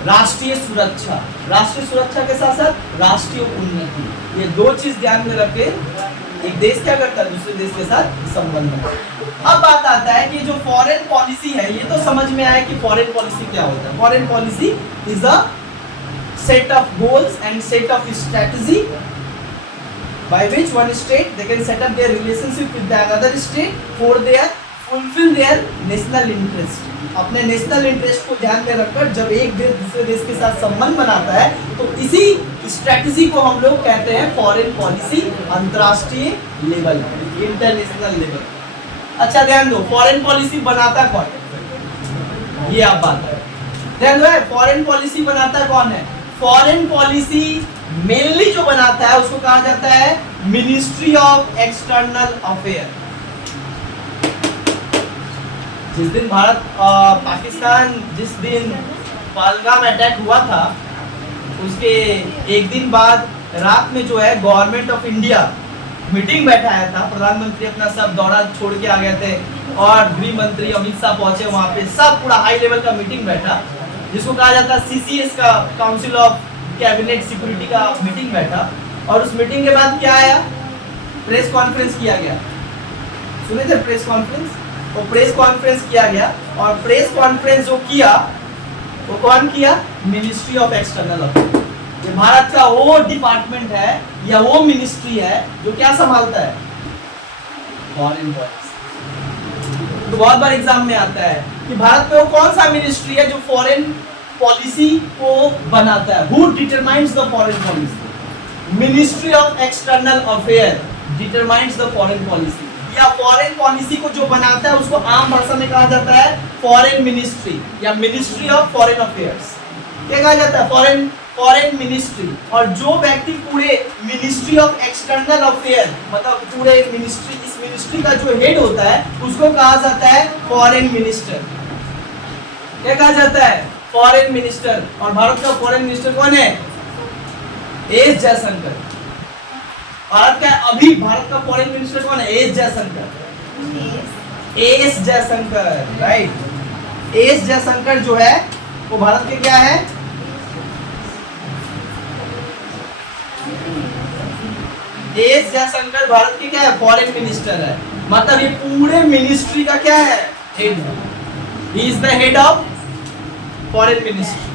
राष्ट्रीय सुरक्षा, राष्ट्रीय सुरक्षा के साथ साथ राष्ट्रीय उन्नति। ये दो चीज ध्यान में रख के एक देश क्या करता है दूसरे देश के साथ संबंध में। अब बात आता है कि जो फॉरेन पॉलिसी है, ये तो समझ में आया कि फॉरेन पॉलिसी क्या होता है। Foreign policy is a set of goals and set of strategy by which one state they can set up their relationship with the another state for their fulfill their national interest। अपने national interest को ध्यान में रखकर जब एक देश दूसरे देश के साथ संबंध बनाता है तो इसी स्ट्रेटजी को हम लोग कहते हैं फॉरेन पॉलिसी, अंतरराष्ट्रीय लेवल, इंटरनेशनल लेवल। अच्छा ध्यान दो, फॉरेन पॉलिसी बनाता कौन, ये आप बात है ध्यान दो। फॉरेन पॉलिसी बनाता कौन है, फॉरेन पॉलिसी मेनली जो बनाता है उसको कहा जाता है मिनिस्ट्री ऑफ एक्सटर्नल अफेयर। जिस दिन भारत पाकिस्तान जिस दिन पहलगाम अटैक हुआ था उसके एक दिन बाद रात में जो है गवर्नमेंट ऑफ इंडिया मीटिंग बैठाया था। प्रधानमंत्री अपना सब दौरा छोड़ के आ गए थे और गृह मंत्री अमित शाह पहुंचे वहां पे, सब पूरा हाई लेवल का मीटिंग बैठा जिसको कहा जाता है सीसीएस का, काउंसिल ऑफ कैबिनेट सिक्योरिटी का मीटिंग बैठा। और उस मीटिंग के बाद क्या आया, प्रेस कॉन्फ्रेंस किया गया। सुने थे प्रेस कॉन्फ्रेंस, वो प्रेस कॉन्फ्रेंस किया गया और प्रेस कॉन्फ्रेंस जो किया वो कौन किया, मिनिस्ट्री ऑफ एक्सटर्नल अफेयर। ये भारत का वो डिपार्टमेंट है या वो मिनिस्ट्री है जो क्या संभालता है, फॉरेन पॉलिसी। तो बहुत बार एग्जाम में आता है कि भारत में वो कौन सा मिनिस्ट्री है जो फॉरेन पॉलिसी को बनाता है, who determines the foreign policy. Ministry of external affair determines the foreign policy, या फॉरेन पॉलिसी को जो बनाता है उसको आम भाषा में कहा जाता है फॉरेन मिनिस्ट्री या मिनिस्ट्री ऑफ फॉरेन अफेयर्स। क्या कहा जाता है, फॉरेन मिनिस्ट्री। और जो व्यक्ति पूरे मिनिस्ट्री ऑफ एक्सटर्नल अफेयर मतलब पूरे मिनिस्ट्री, इस मिनिस्ट्री का जो हेड होता है उसको कहा जाता है फॉरेन मिनिस्टर। क्या कहा जाता है, फॉरेन मिनिस्टर। और भारत का फॉरेन मिनिस्टर कौन है, एस जयशंकर। भारत का अभी भारत का फॉरेन मिनिस्टर कौन है, S Jaishankar. S Jaishankar, right. S Jaishankar जो है वो भारत के क्या है, एस जयशंकर भारत के क्या है, फॉरेन मिनिस्टर है। मतलब ये पूरे मिनिस्ट्री का क्या है, हेड है। He is the head of foreign ministry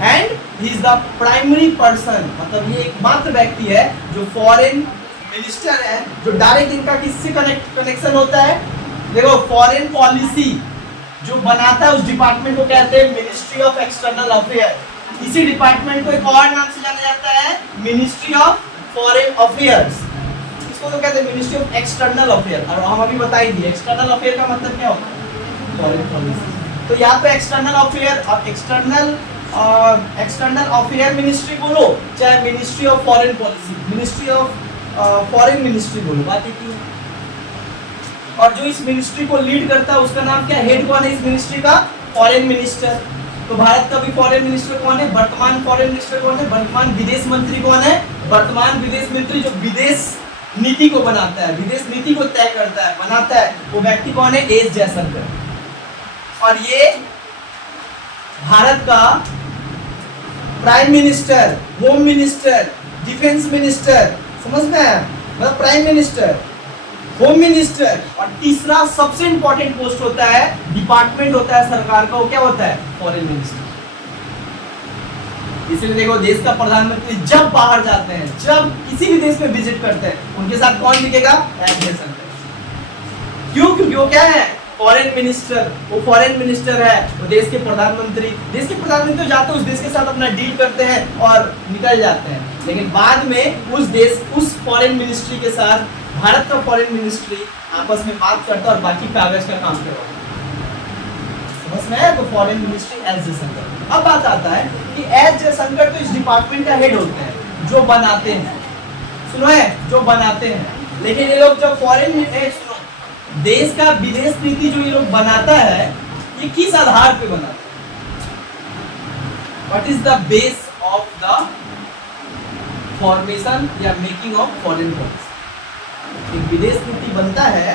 and he is the primary person. मतलब ये एकमात्र व्यक्ति है जो फॉरेन मिनिस्टर है, जो डायरेक्ट इनका किससे कनेक्शन होता है। देखो फॉरेन पॉलिसी जो बनाता है उस डिपार्टमेंट को कहते हैं मिनिस्ट्री ऑफ एक्सटर्नल अफेयर। इसी डिपार्टमेंट को एक और नाम से जाना जाता है मिनिस्ट्री ऑफ फॉरेन अफेयर्स। इसको तो कहते हैं मिनिस्ट्री ऑफ एक्सटर्नल अफेयर, और हम अभी बता ही दिए एक्सटर्नल अफेयर का मतलब क्या होता है, फॉरेन पॉलिसी। तो यहाँ पे एक्सटर्नल अफेयर और एक्सटर्नल अफेयर मिनिस्ट्री बोलो चाहे ministry of foreign policy, ministry of foreign ministry बोलो, बात एक ही है। और जो इस मिनिस्ट्री को लीड करता है उसका नाम क्या, हेड कौन है इस मिनिस्ट्री का, फॉरेन मिनिस्टर। तो भारत का भी फॉरेन मिनिस्टर कौन है, वर्तमान फॉरेन मिनिस्टर कौन है, वर्तमान विदेश मंत्री कौन है, वर्तमान विदेश मंत्री जो विदेश नीति को बनाता है, विदेश नीति को तय करता है, बनाता है, वो व्यक्ति कौन है, एस जयशंकर। और ये भारत का prime minister, home minister, defence minister, समझ में है, मतलब प्राइम मिनिस्टर, होम मिनिस्टर, और तीसरा सबसे इंपॉर्टेंट पोस्ट होता है, डिपार्टमेंट होता है सरकार का, वो क्या होता है, फॉरेन मिनिस्टर। इसलिए देखो देश का प्रधानमंत्री जब बाहर जाते हैं, जब किसी भी देश में विजिट करते हैं, उनके साथ कौन दिखेगा, एस जयशंकर। क्यों, क्योंकि वो क्या है, फॉरेन मिनिस्टर, वो फॉरेन मिनिस्टर है, वो देश के प्रधानमंत्री तो जाते हैं उस देश के साथ अपना डील करते हैं और निकल जाते हैं, लेकिन बाद में उस फॉरेन मिनिस्ट्री के साथ भारत का फॉरेन मिनिस्ट्री आपस में बात करता है और बाकी कागज का काम करवाता है, समझ में है। तो फॉरेन मिनिस्ट्री एस जयशंकर। अब बात आता है कि एस जयशंकर तो इस डिपार्टमेंट का हेड होते हैं, जो बनाते हैं, सुनो है, जो बनाते हैं, लेकिन ये लोग जब फॉरेन सुनो, देश का विदेश नीति जो ये लोग बनाता है, ये किस आधार पे बनाता है, what is the base of the formation या मेकिंग ऑफ फॉरेन पॉलिसी। एक विदेश नीति बनता है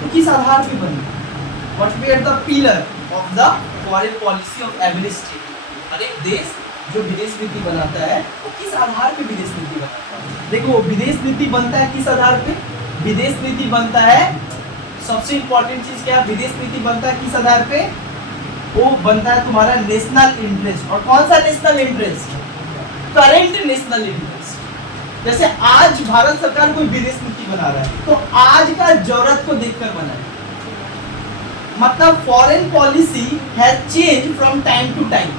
तो किस आधार पे बनता है, what were the pillar of the foreign policy of every state. हर एक देश जो विदेश नीति बनाता है वो किस आधार पे विदेश नीति बनाता है। देखो विदेश नीति बनता है किस आधार पे, विदेश नीति बनता है, सबसे इंपॉर्टेंट चीज क्या है, विदेश नीति बनता है किस आधार पे, वो बनता है तुम्हारा नेशनल इंटरेस्ट। और कौन सा national interest, current national interest. जैसे आज भारत सरकार कोई विदेश नीति बना रहा है तो आज का जरूरत को देखकर बनाए, मतलब foreign policy has change from time to time,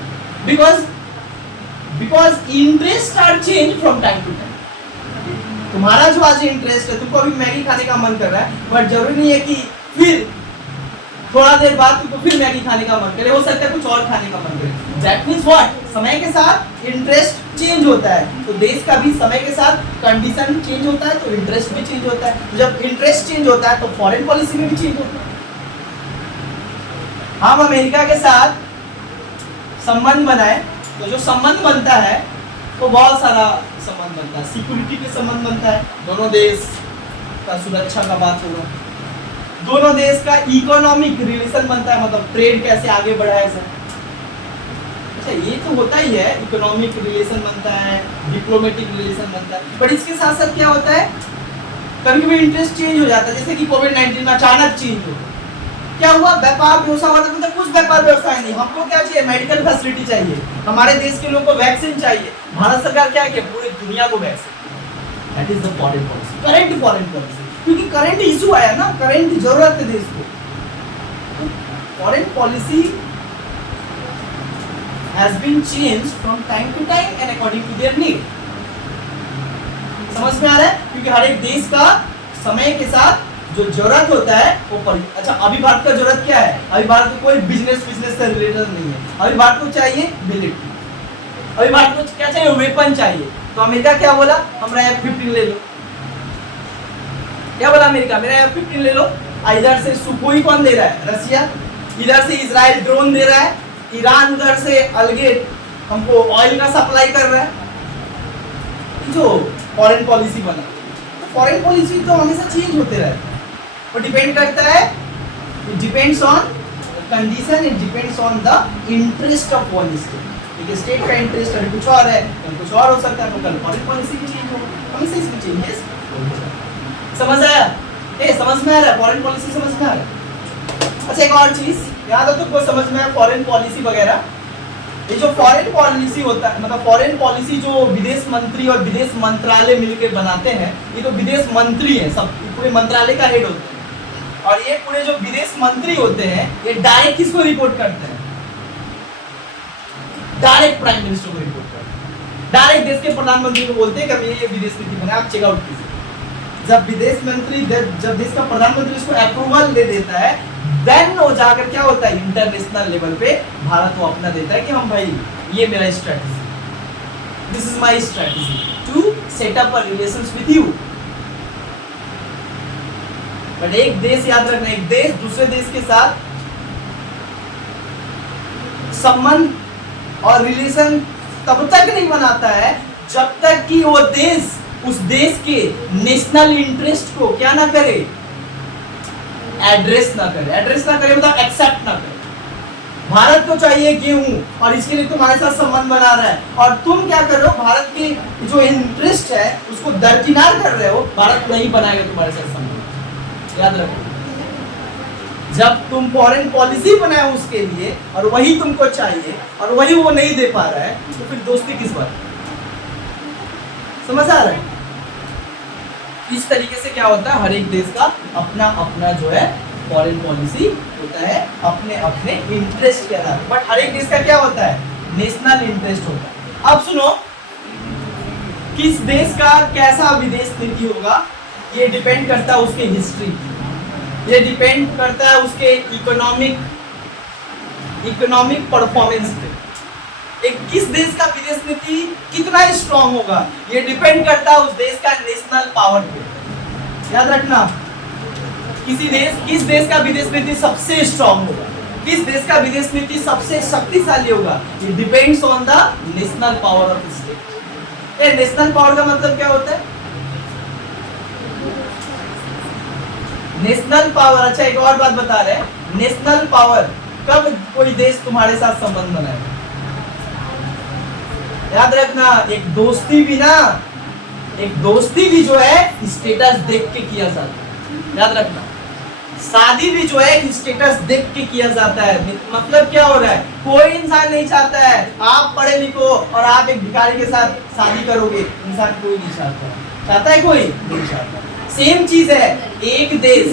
because interest are change from time to time. तुम्हारा जो आज इंटरेस्ट है, तुमको अभी मैगी खाने का मन कर रहा है, बट जरूरी नहीं है कि फिर थोड़ा देर बाद तुमको फिर मैगी खाने का मन करे, हो सकता है कुछ और खाने का मन करे। दैट मींस व्हाट, समय के साथ इंटरेस्ट चेंज होता है, तो देश का भी समय के साथ कंडीशन चेंज होता है, तो इंटरेस्ट भी चेंज होता है। जब इंटरेस्ट चेंज होता है तो फॉरेन पॉलिसी में भी चेंज होता है। हम अमेरिका के साथ संबंध बनाए तो जो संबंध बनता है वो बहुत सारा संबंध बनता है, सिक्योरिटी के संबंध बनता है, दोनों देश का सुरक्षा का बात होगा, दोनों देश का इकोनॉमिक रिलेशन बनता है, मतलब ट्रेड कैसे आगे बढ़ाया जाए। अच्छा ये तो होता ही है, इकोनॉमिक रिलेशन बनता है, डिप्लोमेटिक रिलेशन बनता है, पर इसके साथ साथ क्या होता है, कभी कभी इंटरेस्ट चेंज हो जाता है, जैसे कि कोविड-19 में अचानक चेंज हो, क्या हुआ, व्यापार व्यवसाय हुआ, मतलब कुछ व्यापार व्यवसाय नहीं, हमको क्या चाहिए, मेडिकल फैसिलिटी चाहिए, हमारे देश के लोगों को वैक्सीन चाहिए, भारत सरकार क्या किया, पूरी दुनिया को vaccine. That is the foreign policy, current foreign policy, क्योंकि करंट इशू आया ना, करंट जरूरत है देश को। Foreign policy has been changed from time to time and according to their need. समझ में आ रहा है, क्योंकि हर एक देश का समय के साथ जो जरूरत होता है वो अच्छा अभी भारत का जरूरत क्या है, अभी भारत को कोई बिजनेस से रिलेटेड नहीं है, अभी भारत को चाहिए मिलिट्री, अभी भारत को क्या चाहिए, वेपन चाहिए। तो अमेरिका क्या बोला, हमारा F-15 ले लो, क्या बोला अमेरिका, मेरा F-15 ले लो। इधर से सुखोई कौन दे रहा है, रसिया, इधर से इजराइल ड्रोन दे रहा है, ईरान उधर से अलगे हमको ऑयल का सप्लाई कर रहा है। जो फॉरेन पॉलिसी बना, तो फॉरेन पॉलिसी तो हमेशा चेंज होते रहता है, वो डिपेंड करता है, it depends on condition, it depends on the interest of one state. एक स्टेट का इंटरेस्ट अभी कुछ और है, कल कुछ और हो सकता है, तो कल फॉरेन पॉलिसी भी चेंज होगा, हमेशा इसमें चेंजेस। समझ आया, समझ में आ रहा है, फॉरेन पॉलिसी समझ में आ रहा है। अच्छा एक और चीज याद हो तुमको समझ में है, फॉरेन पॉलिसी वगैरह, ये जो फॉरेन पॉलिसी होता है, मतलब फॉरेन पॉलिसी जो विदेश मंत्री और विदेश मंत्रालय मिलकर बनाते हैं, ये तो विदेश मंत्री हैं, सब पूरे मंत्रालय का हेड होते हैं, और ये पूरे जो विदेश मंत्री होते हैं ये डायरेक्ट किसको रिपोर्ट करते हैं, डायरेक्ट प्राइम मिनिस्टर को रिपोर्ट करते हैं, डायरेक्ट देश के प्रधानमंत्री को बोलते हैं कि ये विदेश नीति बनाए, आप चेकआउट कीजिए। जब विदेश मंत्री जब देश का प्रधानमंत्री उसको अप्रूवल दे देता है, देन वो जाकर क्या होता है, इंटरनेशनल लेवल पे भारत वो अपना देता है कि हम भाई ये मेरा strategy, this is my strategy to set up a relations with you. But एक देश याद रखना, एक देश दूसरे देश के साथ संबंध और रिलेशन तब तक नहीं बनाता है जब तक कि वो देश उस देश के नेशनल इंटरेस्ट को क्या ना करे, एड्रेस ना करे। एड्रेस ना करे मतलब एक्सेप्ट ना करे। भारत को चाहिए गेहूं और इसके लिए तुम्हारे साथ संबंध बना रहा है, और तुम क्या कर रहे हो, भारत के जो इंटरेस्ट है उसको दरकिनार कर रहे हो। भारत नहीं बनाएगा तुम्हारे साथ संबंध, याद रखो। जब तुम फॉरेन पॉलिसी बनाए उसके लिए और वही तुमको चाहिए और वही वो नहीं दे पा रहा है, तो फिर दोस्ती किस बात? समझ आ रहा है? इस तरीके से क्या होता है, हर एक देश का अपना अपना जो है फॉरेन पॉलिसी होता है, अपने अपने इंटरेस्ट के आधार। बट हर एक देश का क्या होता है, नेशनल इंटरेस्ट होता है। अब सुनो, किस देश का कैसा विदेश नीति होगा ये डिपेंड करता है उसके हिस्ट्री, ये डिपेंड करता है उसके इकोनॉमिक परफॉर्मेंस पे। एक किस देश का विदेश नीति कितना स्ट्रांग होगा ये डिपेंड करता है उस देश का नेशनल पावर पे। याद रखना, किस देश का विदेश नीति सबसे स्ट्रांग होगा, किस देश का विदेश नीति सबसे शक्तिशाली होगा, ये depends on the national power of state. ये नेशनल पावर का मतलब क्या होता है? नेशनल पावर, अच्छा एक और बात बता रहे हैं, नेशनल पावर कब कोई देश तुम्हारे साथ संबंध बनाएगा? याद रखना, एक दोस्ती भी जो है स्टेटस देख के किया जाता है। याद रखना, शादी भी जो है स्टेटस देख के किया जाता है। मतलब क्या हो रहा है, कोई इंसान नहीं चाहता है आप पढ़े लिखो और आप एक भिखारी के साथ शादी करोगे, इंसान कोई नहीं चाहता है, कोई नहीं चाहता। सेम चीज है, एक देश,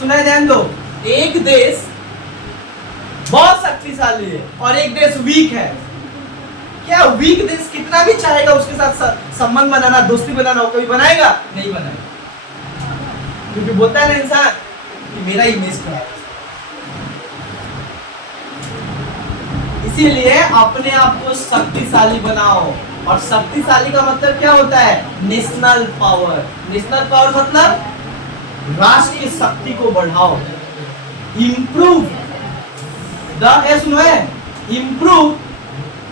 सुना है, ध्यान दो, एक देश बहुत शक्तिशाली है और एक देश वीक है। क्या वीक देश कितना भी चाहेगा उसके साथ संबंध बनाना, दोस्ती बनाना, वो कभी बनाएगा? नहीं बनाएगा, क्योंकि बोलता है ना इंसान कि मेरा इमेज क्या है। इसीलिए अपने आप को शक्तिशाली बनाओ, और शक्तिशाली का मतलब क्या होता है, नेशनल पावर। नेशनल पावर मतलब राष्ट्र की शक्ति को बढ़ाओ, improve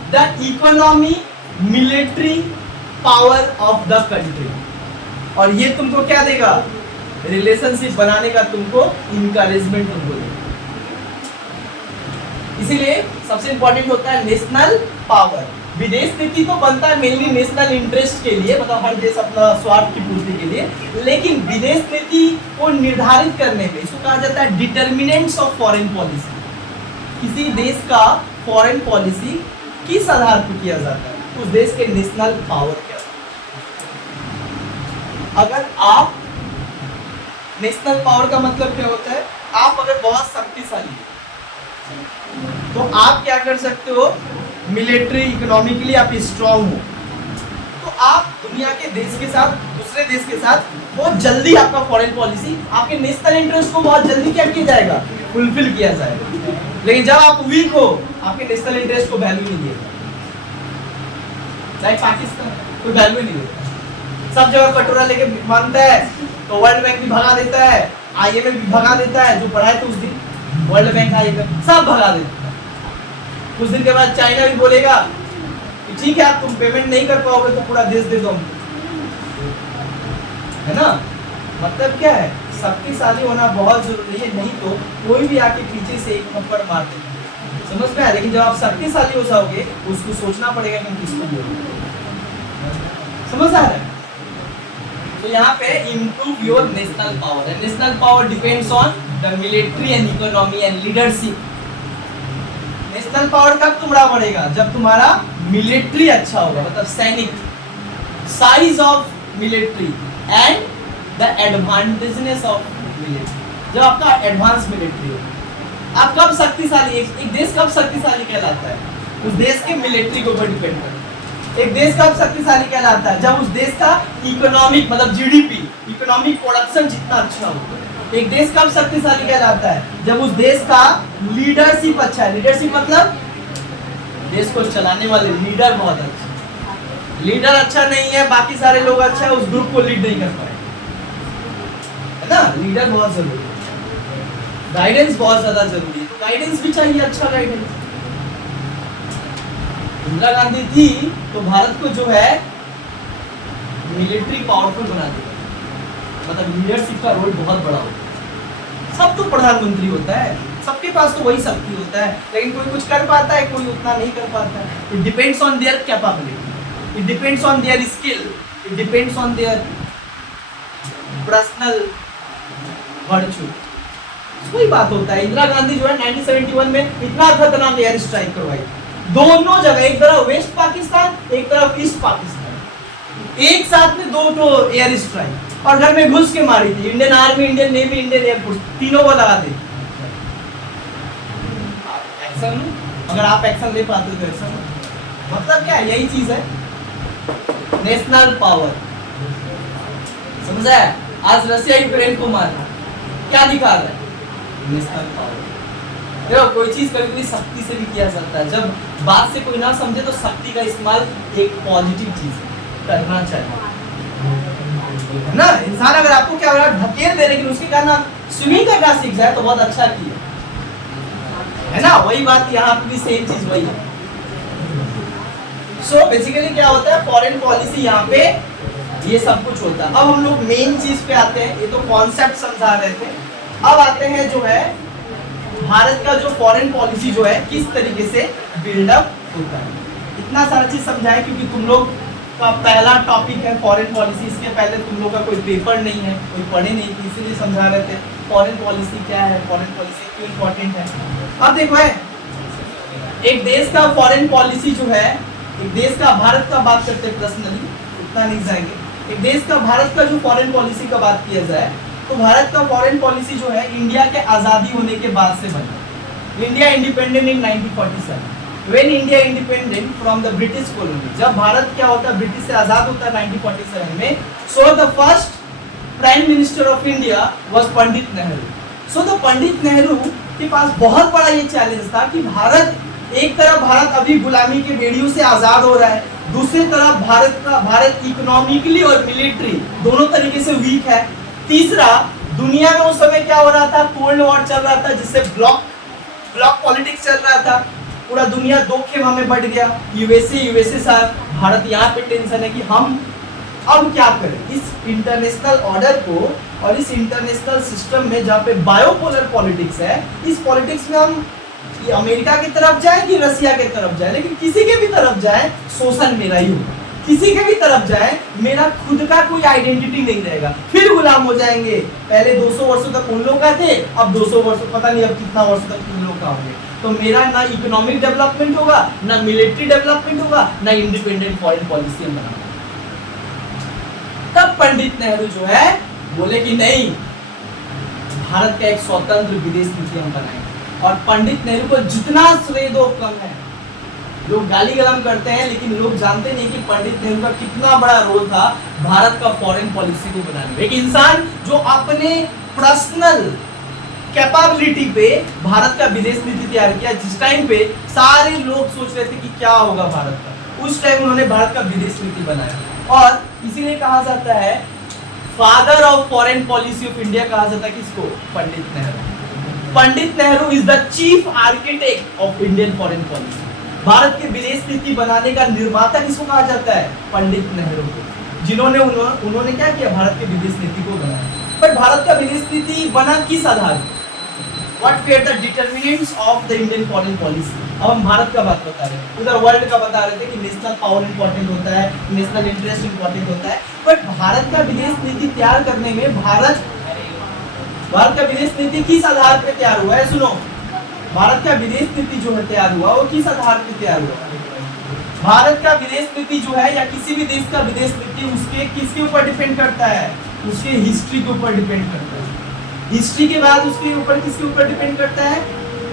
the economy military power of the country. और ये तुमको क्या देगा, रिलेशनशिप बनाने का तुमको इंकरेजमेंट तुमको देगा। इसीलिए सबसे इंपॉर्टेंट होता है नेशनल पावर। विदेश नीति तो बनता है मेनली नेशनल इंटरेस्ट के लिए, मतलब हर देश अपना स्वार्थ की पूर्ति के लिए, लेकिन विदेश नीति को निर्धारित करने में इसको कहा जाता है डिटर्मिनेंट्स ऑफ फॉरेन पॉलिसी। किसी देश का फॉरेन पॉलिसी किस आधार पर किया जाता है, उस देश के नेशनल पावर के आधार। अगर आप, नेशनल पावर का मतलब क्या होता है, आप अगर बहुत शक्तिशाली तो आप क्या कर सकते हो, मिलिट्री इकोनॉमिकली आप स्ट्रांग हो, तो आप दुनिया के देश के साथ, दूसरे देश के साथ बहुत जल्दी आपका फॉरेन पॉलिसी, आपके नेशनल इंटरेस्ट को बहुत जल्दी क्या किया जाएगा, फुलफिल किया जाएगा। लेकिन जब आप वीक हो, आपके नेशनल इंटरेस्ट को वैल्यू नहीं देगा। लाइक पाकिस्तान कोई वैल्यू नहीं देता, सब जगह कटोरा लेके मांगता है, तो वर्ल्ड बैंक भी भगा देता है, IMF भी भगा देता है, जो पढ़ाए थे उस दिन वर्ल्ड बैंक IMF सब भगा देता है। कुछ दिन के बाद चाइना भी बोलेगा कि ठीक है आप तुम पेमेंट नहीं कर पाओगे तो पूरा देश दे दो, है ना। मतलब क्या है, शक्तिशाली होना बहुत जरूरी है, नहीं तो कोई भी आके पीछे से एक थप्पड़ मार देगा, समझ में आया। लेकिन जब आप शक्तिशाली हो जाओगे उसको सोचना पड़ेगा कि हम किसको बोलेंगे, समझ आ रहा है। तो यहाँ पे improve your national power, and national power depends on the military and economy and leadership. National power कब तुम्हारा बढ़ेगा, जब तुम्हारा मिलिट्री अच्छा होगा, मतलब सैनिक, size of military and the advantageness of military, जब आपका एडवांस मिलिट्री हो। आप कब शक्तिशाली, एक देश कब शक्तिशाली कहलाता है, उस देश के मिलिट्री के ऊपर डिपेंड करता है। एक देश कब शक्तिशाली कहलाता है? जब उस देश का इकोनॉमिक मतलब जीडीपी, इकोनॉमिक प्रोडक्शन जितना अच्छा हो। एक देश कब शक्तिशाली कहलाता है? जब उस देश का लीडरशिप अच्छा है। लीडरशिप मतलब देश को चलाने वाले लीडर बहुत अच्छा। लीडर अच्छा नहीं है, बाकी सारे लोग अच्छा है, उस ग्रुप को लीड नहीं कर पाए, है ना? लीडर बहुत जरूरी है, गाइडेंस बहुत ज्यादा जरूरी है। तो गाइडेंस भी चाहिए, अच्छा गाइडेंस। इंदिरा गांधी थी तो भारत को जो है मिलिट्री पावरफुल बना दिया, मतलब लीडरशिप का रोल बहुत बड़ा होता है। सब तो प्रधानमंत्री होता है, सबके पास तो वही शक्ति होता है, लेकिन कोई कुछ कर पाता है, कोई उतना नहीं कर पाता है। It depends on their capability, it depends on their skill, it depends on their personal virtue. वही बात होता है। इंदिरा गांधी जो है 1971 में इतना खतरनाक एयर स्ट्राइक करवाई, दोनों जगह, एक तरफ वेस्ट पाकिस्तान, एक तरफ ईस्ट पाकिस्तान, एक साथ में दो तो एयर स्ट्राइक, और घर में घुस के मारी थी। Indian army, Indian navy, Indian air force, तीनों को लगा दी। एक्शन, अगर आप एक्शन ले पाते हो तो एक्शन, मतलब क्या है? यही चीज है, नेशनल पावर। समझा है? आज रशिया यूक्रेन को मार रहा है, क्या दिखा रहा है? National power. देखो, कोई चीज कभी कभी शक्ति से भी किया जाता है। जब बात से कोई ना समझे तो शक्ति का इस्तेमाल एक पॉजिटिव चीज है, करना चाहिए, है ना? इंसान अगर आपको क्या हो रहा है, धकेल दे, लेकिन उसके कारण आप स्विमिंग करना सीख जाए तो बहुत अच्छा किया, है ना? वही बात यहाँ पे भी सेम चीज वही है। सो बेसिकली क्या होता है, फॉरेन पॉलिसी यहाँ पे ये सब कुछ होता है। अब हम लोग मेन चीज पे आते हैं। ये तो कॉन्सेप्ट समझा रहे थे, अब आते हैं जो है भारत का जो फॉरेन पॉलिसी जो है किस तरीके से बिल्डअप होता है। इतना सारा चीज समझाए क्योंकि तुम लोग का पहला टॉपिक है फॉरेन पॉलिसी। इसके पहले तुम लोग का कोई पेपर नहीं है, कोई पढ़े नहीं थे, इसीलिए समझा रहे थे फॉरेन पॉलिसी क्या है, फॉरेन पॉलिसी क्यों इंपॉर्टेंट है। अब देखो है, एक देश का फॉरेन पॉलिसी जो है, एक देश का, भारत का बात करते हैं पर्सनली, उतना नहीं जाएंगे। एक देश का, भारत का जो फॉरेन पॉलिसी का बात किया जाए तो भारत का फॉरेन पॉलिसी जो है इंडिया के आज़ादी होने के बाद से बना। India independent in 1947, when India independent from the British colony. जब भारत क्या होता है, ब्रिटिश से आजाद होता है 1947 में। So the first prime minister of India was Pandit Nehru. So the Pandit Nehru के पास बहुत बड़ा ये चैलेंज था कि भारत, एक तरफ भारत अभी गुलामी के बेड़ियों से आजाद हो रहा है, दूसरी तरफ भारत इकोनॉमिकली और मिलिट्री दोनों तरीके से वीक है। तीसरा, दुनिया में उस समय क्या हो रहा था, कोल्ड वॉर चल रहा था, जिससे ब्लॉक पॉलिटिक्स चल रहा था। पूरा दुनिया दो खेमा में बढ़ गया, यूएसए साहब, भारत यहाँ पे टेंशन है कि हम अब क्या करें इस इंटरनेशनल ऑर्डर को और इस इंटरनेशनल सिस्टम में जहाँ पे बायोपोलर पॉलिटिक्स है, इस पॉलिटिक्स में हम अमेरिका की तरफ जाए कि रशिया की तरफ जाए, लेकिन किसी के भी तरफ जाए शोषण मेरा ही होगा। किसी के भी तरफ जाए मेरा खुद का कोई आइडेंटिटी नहीं रहेगा, फिर गुलाम हो जाएंगे। पहले 200 वर्षों तक उन लोग का थे, अब 200 वर्षों, पता नहीं अब कितना वर्षों तक उन लोग का होंगे। तो मेरा ना इकोनॉमिक डेवलपमेंट होगा, ना मिलिट्री डेवलपमेंट होगा, ना इंडिपेंडेंट फॉरेन पॉलिसी हम बनाएंगे। तब पंडित नेहरू जो है बोले कि नहीं, भारत का एक स्वतंत्र विदेश नीति हम बनाएंगे। और पंडित नेहरू को जितना श्रेय दो कम है। लोग गाली गलम करते हैं, लेकिन लोग जानते नहीं कि पंडित नेहरू का कितना बड़ा रोल था भारत का फॉरेन पॉलिसी को बनाने में। एक इंसान जो अपने पर्सनल कैपेबिलिटी पे भारत का विदेश नीति तैयार किया, जिस टाइम पे सारे लोग सोच रहे थे कि क्या होगा भारत का, उस टाइम उन्होंने भारत का विदेश नीति बनाया। और इसीलिए कहा जाता है father of foreign policy of India, कहा जाता है किसको? Pandit Nehru. Pandit Nehru is the chief architect of Indian foreign policy. Bharat के विदेश नीति बनाने का निर्माता किसको कहा जाता है? पंडित नेहरू को, जिन्होंने उन्होंने क्या किया, भारत के विदेश नीति को बनाया। पर भारत का विदेश नीति बना किस आधार पर? What were the determinants of the Indian foreign policy. अब हम भारत का बात बता रहे हैं, उधर वर्ल्ड का बता रहे थे कि नेशनल पावर इंपॉर्टेंट होता है, नेशनल इंटरेस्ट इंपॉर्टेंट होता है। बट भारत का विदेश नीति तैयार करने में भारत का विदेश नीति किस आधार पर तैयार हुआ है? सुनो, भारत का विदेश नीति जो है तैयार हुआ वो किस आधार पर तैयार हुआ? भारत का विदेश नीति जो है या किसी भी देश का विदेश नीति उसके किसके ऊपर डिपेंड करता है? उसके हिस्ट्री के ऊपर डिपेंड करता है। हिस्ट्री के बाद उसके ऊपर किसके ऊपर डिपेंड करता है?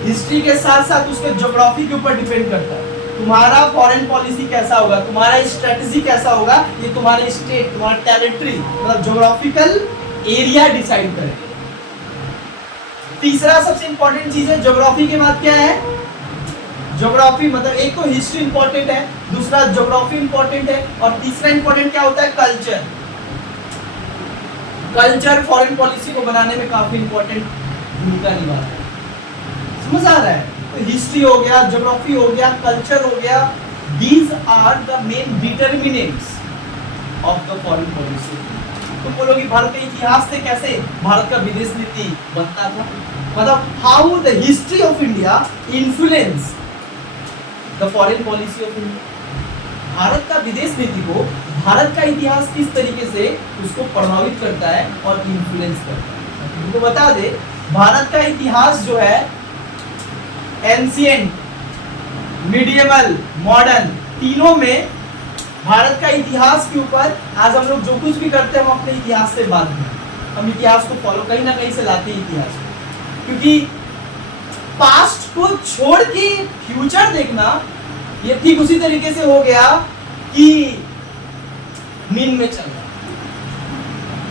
हिस्ट्री के साथ साथ उसके ज्योग्राफी के ऊपर डिपेंड करता है। तुम्हारा फॉरेन पॉलिसी कैसा होगा, तुम्हारा स्ट्रेटजी कैसा होगा, ये तुम्हारे स्टेट, तुम्हारा टेरिटरी मतलब ज्योग्राफिकल एरिया डिसाइड करें। तीसरा सबसे इंपॉर्टेंट चीज है ज्योग्राफी के बाद क्या है, ज्योग्राफी मतलब एक तो हिस्ट्री इंपॉर्टेंट है, दूसरा ज्योग्राफी इंपॉर्टेंट है, और तीसरा इंपॉर्टेंट क्या होता है, कल्चर। कल्चर फॉरेन पॉलिसी को बनाने में काफी इंपॉर्टेंट भूमिका निभाता है। समझ आ रहा है? तो हिस्ट्री हो गया, ज्योग्राफी हो गया, कल्चर हो गया, these are the main determinants of the foreign policy. तुम बोलोगे भारत के इतिहास से कैसे भारत का विदेश नीति बनता था, मतलब how the history of India influence the foreign policy of India. Bharat का विदेश नीति को भारत का इतिहास किस तरीके से उसको प्रभावित करता है और इन्फ्लुएंस करता है। तुमको बता दे, भारत का इतिहास जो है एंशिएंट, मिडिएवल, मॉडर्न, तीनों में भारत का इतिहास के ऊपर आज हम लोग जो कुछ भी करते हैं हम अपने इतिहास से बात करते हैं। हम इतिहास को फॉलो कहीं ना कहीं से लाते हैं इतिहास को, क्योंकि पास्ट को छोड़ के फ्यूचर देखना ये ठीक उसी तरीके से हो गया कि नींद में चल रहा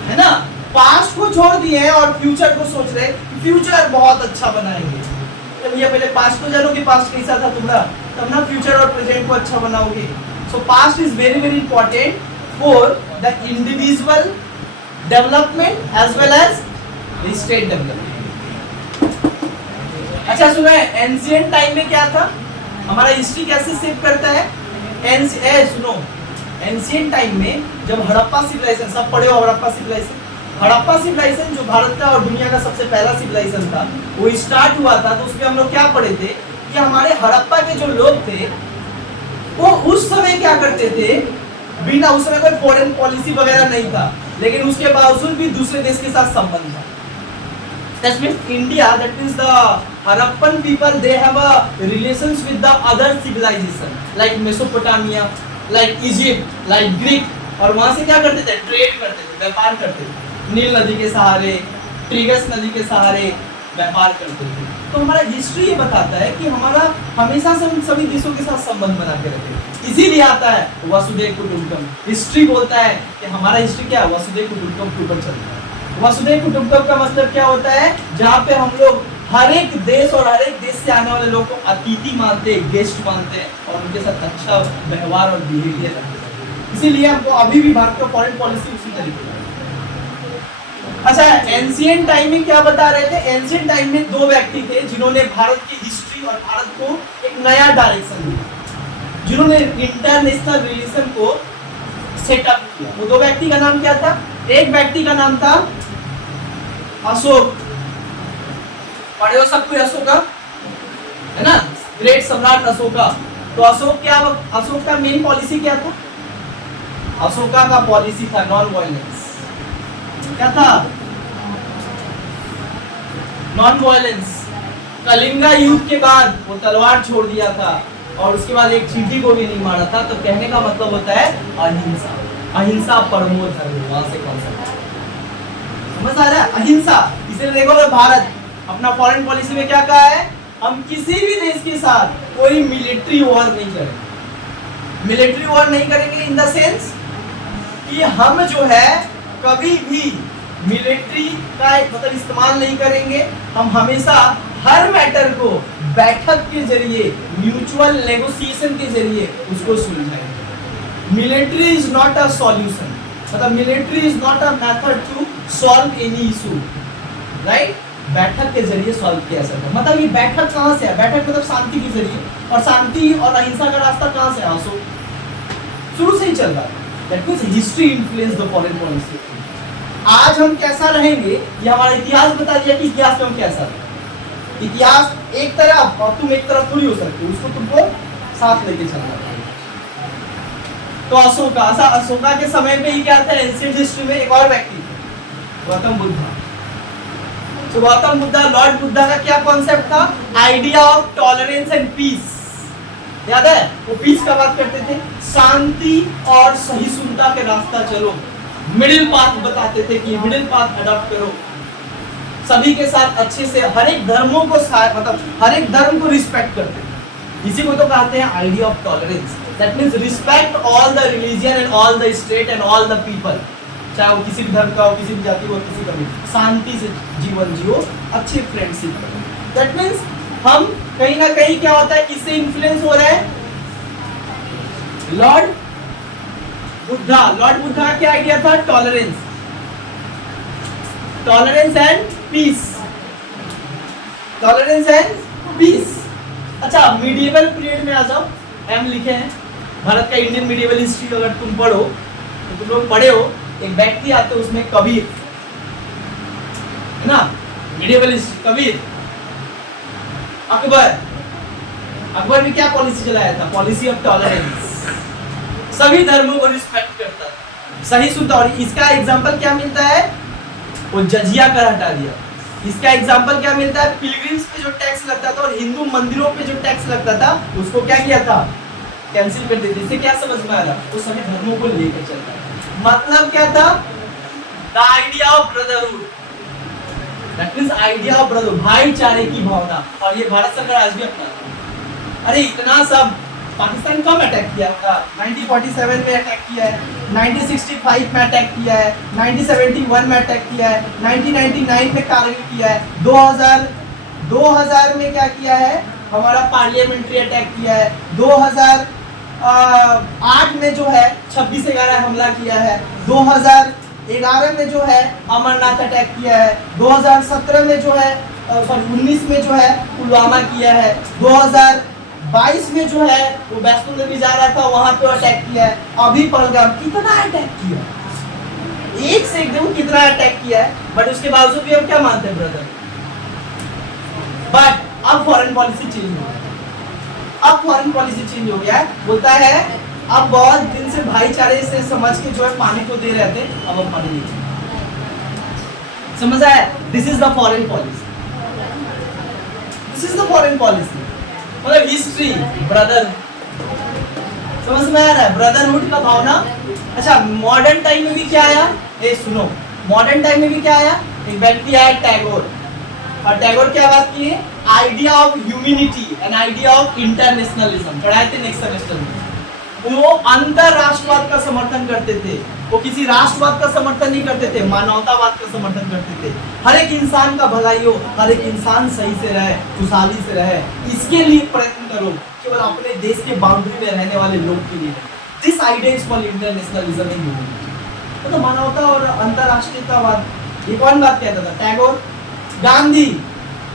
है ना। पास्ट को छोड़ दिए और फ्यूचर को सोच रहे कि फ्यूचर बहुत अच्छा बनाएंगे। तो भैया पहले पास्ट को जानो कि पास्ट कैसा था तुम्हारा, तब ना फ्यूचर और प्रेजेंट को अच्छा बनाओगे। So past is very very important for the individual development as well as state development. अच्छा सुनो, एंशिएंट टाइम में क्या था, हमारा हिस्ट्री कैसे शेप करता है। सुनो, एंशिएंट टाइम में जब हड़प्पा सिविलाइजेशन, सब पढ़े हो हड़प्पा सिविलाइजेशन, हड़प्पा सिविलाइजेशन जो भारत का और दुनिया का सबसे पहला सिविलाइजेशन था वो स्टार्ट हुआ था। तो उसमें हम लोग क्या पढ़े थे कि हमारे हड़प्पा के जो लोग थे वो उस समय क्या करते थे, बिना, उस समय कोई फॉरेन पॉलिसी वगैरह नहीं था, लेकिन उसके बावजूद भी दूसरे देश के साथ संबंध था। That means India, that means the Harappan people, they have a relations with the other civilization, like Mesopotamia, like Egypt, like Greek, और वहाँ से क्या करते थे, ट्रेड करते थे, व्यापार करते थे, नील नदी के सहारे, ट्रिगस नदी के सहारे व्यापार करते थे। तो हमारा हिस्ट्री ये बताता है कि हमारा हमेशा से उन सभी देशों के साथ संबंध बना के रखे, इसीलिए आता है वसुधैव कुटुंबकम। हिस्ट्री बोलता है कि हमारा हिस्ट्री क्या है, वसुधैव कुटुंबकम के ऊपर चलता है। वसुधैव कुटुंबकम का मतलब क्या होता है, जहाँ पे हम लोग हर एक देश और हर एक देश से आने वाले लोगों को अतिथि मानते हैं, गेस्ट मानते हैं, और उनके साथ अच्छा व्यवहार और बिहेवियर रखते हैं। इसीलिए हमको अभी भी भारत का फॉरेन पॉलिसी उसी तरीके से। अच्छा, एंशिएंट टाइम में क्या बता रहे थे, एंशिएंट टाइम में दो व्यक्ति थे जिन्होंने भारत की हिस्ट्री और भारत को एक नया डायरेक्शन दिया, जिन्होंने इंटरनेशनल रिलेशन को सेटअप किया। वो दो व्यक्ति का नाम क्या था, एक व्यक्ति का नाम था अशोक, पढ़े हो सब कोई अशोका, है ना, ग्रेट सम्राट अशोका। तो अशोक का मेन पॉलिसी क्या था, अशोका का पॉलिसी था नॉन वायलेंस। क्या था, नॉन वायलेंस। कलिंगा युद्ध के बाद वो तलवार छोड़ दिया था और उसके बाद एक चींटी को भी नहीं मारा था। तो कहने का मतलब होता है अहिंसा, अहिंसा परमो धर्म। वहां से कॉन्सेप्ट समझ आ रहा है, अहिंसा। इसलिए देखो भारत अपना फॉरेन पॉलिसी में क्या कहा है, हम किसी भी देश के साथ कोई मिलिट्री वॉर नहीं करेंगे। मिलिट्री वॉर नहीं करेंगे इन द सेंस कि हम जो है कभी भी मिलिट्री का मतलब इस्तेमाल नहीं करेंगे। हम हमेशा हर मैटर को बैठक के जरिए, म्यूचुअल नेगोशिएशन के जरिए उसको सुलझाएंगे। Military is not a solution, मतलब military is not a method to solve any issue, right. बैठक के जरिए सॉल्व किया सकता है। मतलब ये बैठक कहाँ से है, बैठक मतलब शांति के जरिए, और शांति और अहिंसा का रास्ता कहाँ से है, शुरू से ही चल रहा है। That means history influence the foreign policy. आज हम कैसा रहेंगे ये हमारा इतिहास बता दिया कि इतिहास में हम कैसा रहे। इतिहास एक तरफ और तुम एक तरफ थोड़ी हो सकते हो, उसको तुमको साथ लेके चलना है। तो अशोका के समय में ही क्या था, एंशिएंट हिस्ट्री में एक और व्यक्ति थे, गौतम बुद्धा। तो गौतम बुद्धा, लॉर्ड बुद्धा का क्या कॉन्सेप्ट था, idea of tolerance and peace. याद है, वो पीस का बात करते थे, शांति और सहिष्णुता के रास्ता चलो। मिडिल पाथ बताते थे कि मिडिल पाथ अडॉप्ट करो, सभी के साथ अच्छे से, हर एक धर्मों को मतलब हर एक धर्म को रिस्पेक्ट करते थे। इसी को तो कहते हैं idea of tolerance. That means respect all the religion and all the state and all the people, चाहे वो किसी भी धर्म का हो, किसी भी जाति हो, किसी का भी, शांति से जीवन जियो, अच्छी फ्रेंडशिप करो। दैट मींस हम कहीं ना कहीं क्या होता है, इससे इन्फ्लुएंस हो रहा है लॉर्ड बुद्धा। लॉर्ड बुद्धा का क्या आइडिया था? Tolerance, tolerance and peace, tolerance and peace. अच्छा, मीडिएवल पीरियड में आ जाओ, एम लिखे हैं भारत का इंडियन मीडिएवल हिस्ट्री अगर तुम पढ़ो तो तुम लोग पढ़े हो, एक व्यक्ति आते हैं उसमें कबीर, है ना, मीडिएवल हिस्ट्री कबीर। अकबर, अकबर ने क्या पॉलिसी चलाया था? पॉलिसी ऑफ टॉलरेंस, सभी धर्मों को रिस्पेक्ट करता था। सही सुनता। और इसका एग्जांपल क्या मिलता है? वो जजिया कर हटा दिया। इसका एग्जांपल क्या मिलता है? पिलग्रिम्स पे जो टैक्स लगता था और हिंदू मंदिरों पे जो टैक्स लगता था उसको क्या किया था? कैंसिल कर देते। इससे क्या समझ में आया? वो सभी धर्मों को लेकर चलता है। मतलब क्या था? The idea of brotherhood, that means idea of brotherhood, भाईचारे की भावना। और ये भारत सरकार आज भी अपना। अरे इतना सब पाकिस्तान कब अटैक किया था? 1947 में अटैक किया है, 1965 में अटैक किया है, 1971 में अटैक किया है, 1999 में कारगिल किया है, 2000 में क्या किया है? हमारा पार्लियामेंट्री अटैक किया है, 2008 में जो है 26/11 हमला किया है, 2011 में जो है अमरनाथ अटैक किया है, 2017 में जो है 19 में जो है पुलवामा किया है, 2022 में जो है वो वैष्णो देवी जा रहा था वहां पे अटैक किया है, अभी पहलगाम। कितना अटैक किया, एक से एकदम कितना अटैक किया है, बट उसके बावजूद भी हम क्या मानते हैं ब्रदर? बट अब फॉरेन पॉलिसी चेंज हो गया, अब फॉरेन पॉलिसी चेंज हो गया है। बोलता है अब बहुत दिन से भाईचारे से समझ के जो है पानी को दे रहे थे, अब हम पानी नहीं। समझ आया? This is the foreign policy, this is the foreign policy. मतलब हिस्ट्री, ब्रदर, समझ में आ रहा है? ब्रदरहुड का भावना। अच्छा, मॉडर्न टाइम में भी क्या आया? ए सुनो, मॉडर्न टाइम में भी क्या आया? एक व्यक्ति आया टैगोर, और टैगोर क्या बात की है? Idea of humanity and idea of internationalism पढ़ाए थे नेक्स्ट सेमेस्टर में। वो अंतरराष्ट्रवाद का समर्थन करते थे, वो किसी राष्ट्रवाद का समर्थन नहीं करते थे, मानवतावाद का समर्थन करते थे। हर एक इंसान का भलाई हो, हर एक इंसान सही से रहे, खुशहाली से रहे, इसके लिए प्रयत्न करो, केवल अपने देश के बाउंड्री में रहने वाले लोग के लिए। This idea is called internationalism in humanity. तो मानवता और अंतरराष्ट्रीयतावाद, ये कौन बात कहता था? टैगोर। गांधी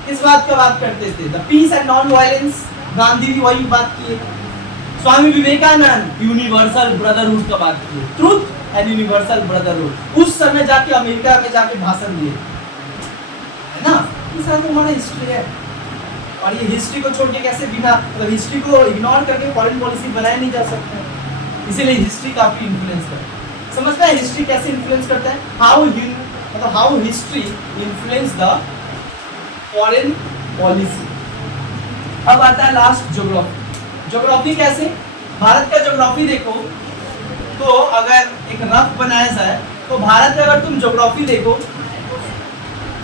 किस बात का बात करते थे? The peace and non violence, Gandhi भी वही बात किए। स्वामी विवेकानंद यूनिवर्सल ब्रदरहुड का बात किए, ट्रुथ एंड यूनिवर्सल ब्रदरहुड। उस समय जाके अमेरिका में जाके भाषण दिए, है ना? ये सारा तो हमारा हिस्ट्री है। और ये हिस्ट्री को छोड़ के कैसे बिना, मतलब हिस्ट्री को इग्नोर करके फॉरेन पॉलिसी बनाया नहीं जा सकता। इसीलिए हिस्ट्री काफी इन्फ्लुएंस करता है। समझता है हिस्ट्री कैसे इन्फ्लुएंस करता है? How history influence the foreign policy. अब आता है लास्ट, ज्योग्राफी। ज्योग्राफी कैसे? भारत का ज्योग्राफी देखो तो अगर एक रफ बनाया जाए तो भारत का अगर तुम ज्योग्राफी देखो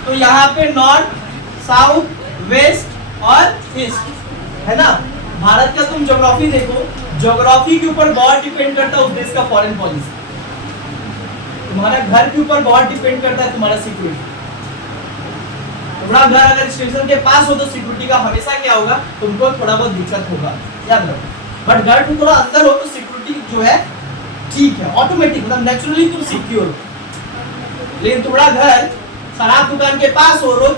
तो यहाँ पे नॉर्थ, साउथ, वेस्ट और ईस्ट, है ना? भारत का तुम ज्योग्राफी देखो, ज्योग्राफी के ऊपर बहुत डिपेंड करता है उस देश का फॉरेन पॉलिसी। तुम्हारा घर के ऊपर बहुत डिपेंड करता है तुम्हारा सिक्योरिटी। तुम्हारा घर अगर स्टेशन के पास हो तो सिक्योरिटी का हमेशा क्या होगा? तुमको थोड़ा बहुत दिक्कत होगा, याद रखो। बट घर तुम थोड़ा अंदर हो तो सिक्योरिटी जो है ठीक है, ऑटोमेटिक, मतलब नेचुरली तुम सिक्योर हो। लेकिन तुम्हारा घर शराब दुकान के पास हो, रोज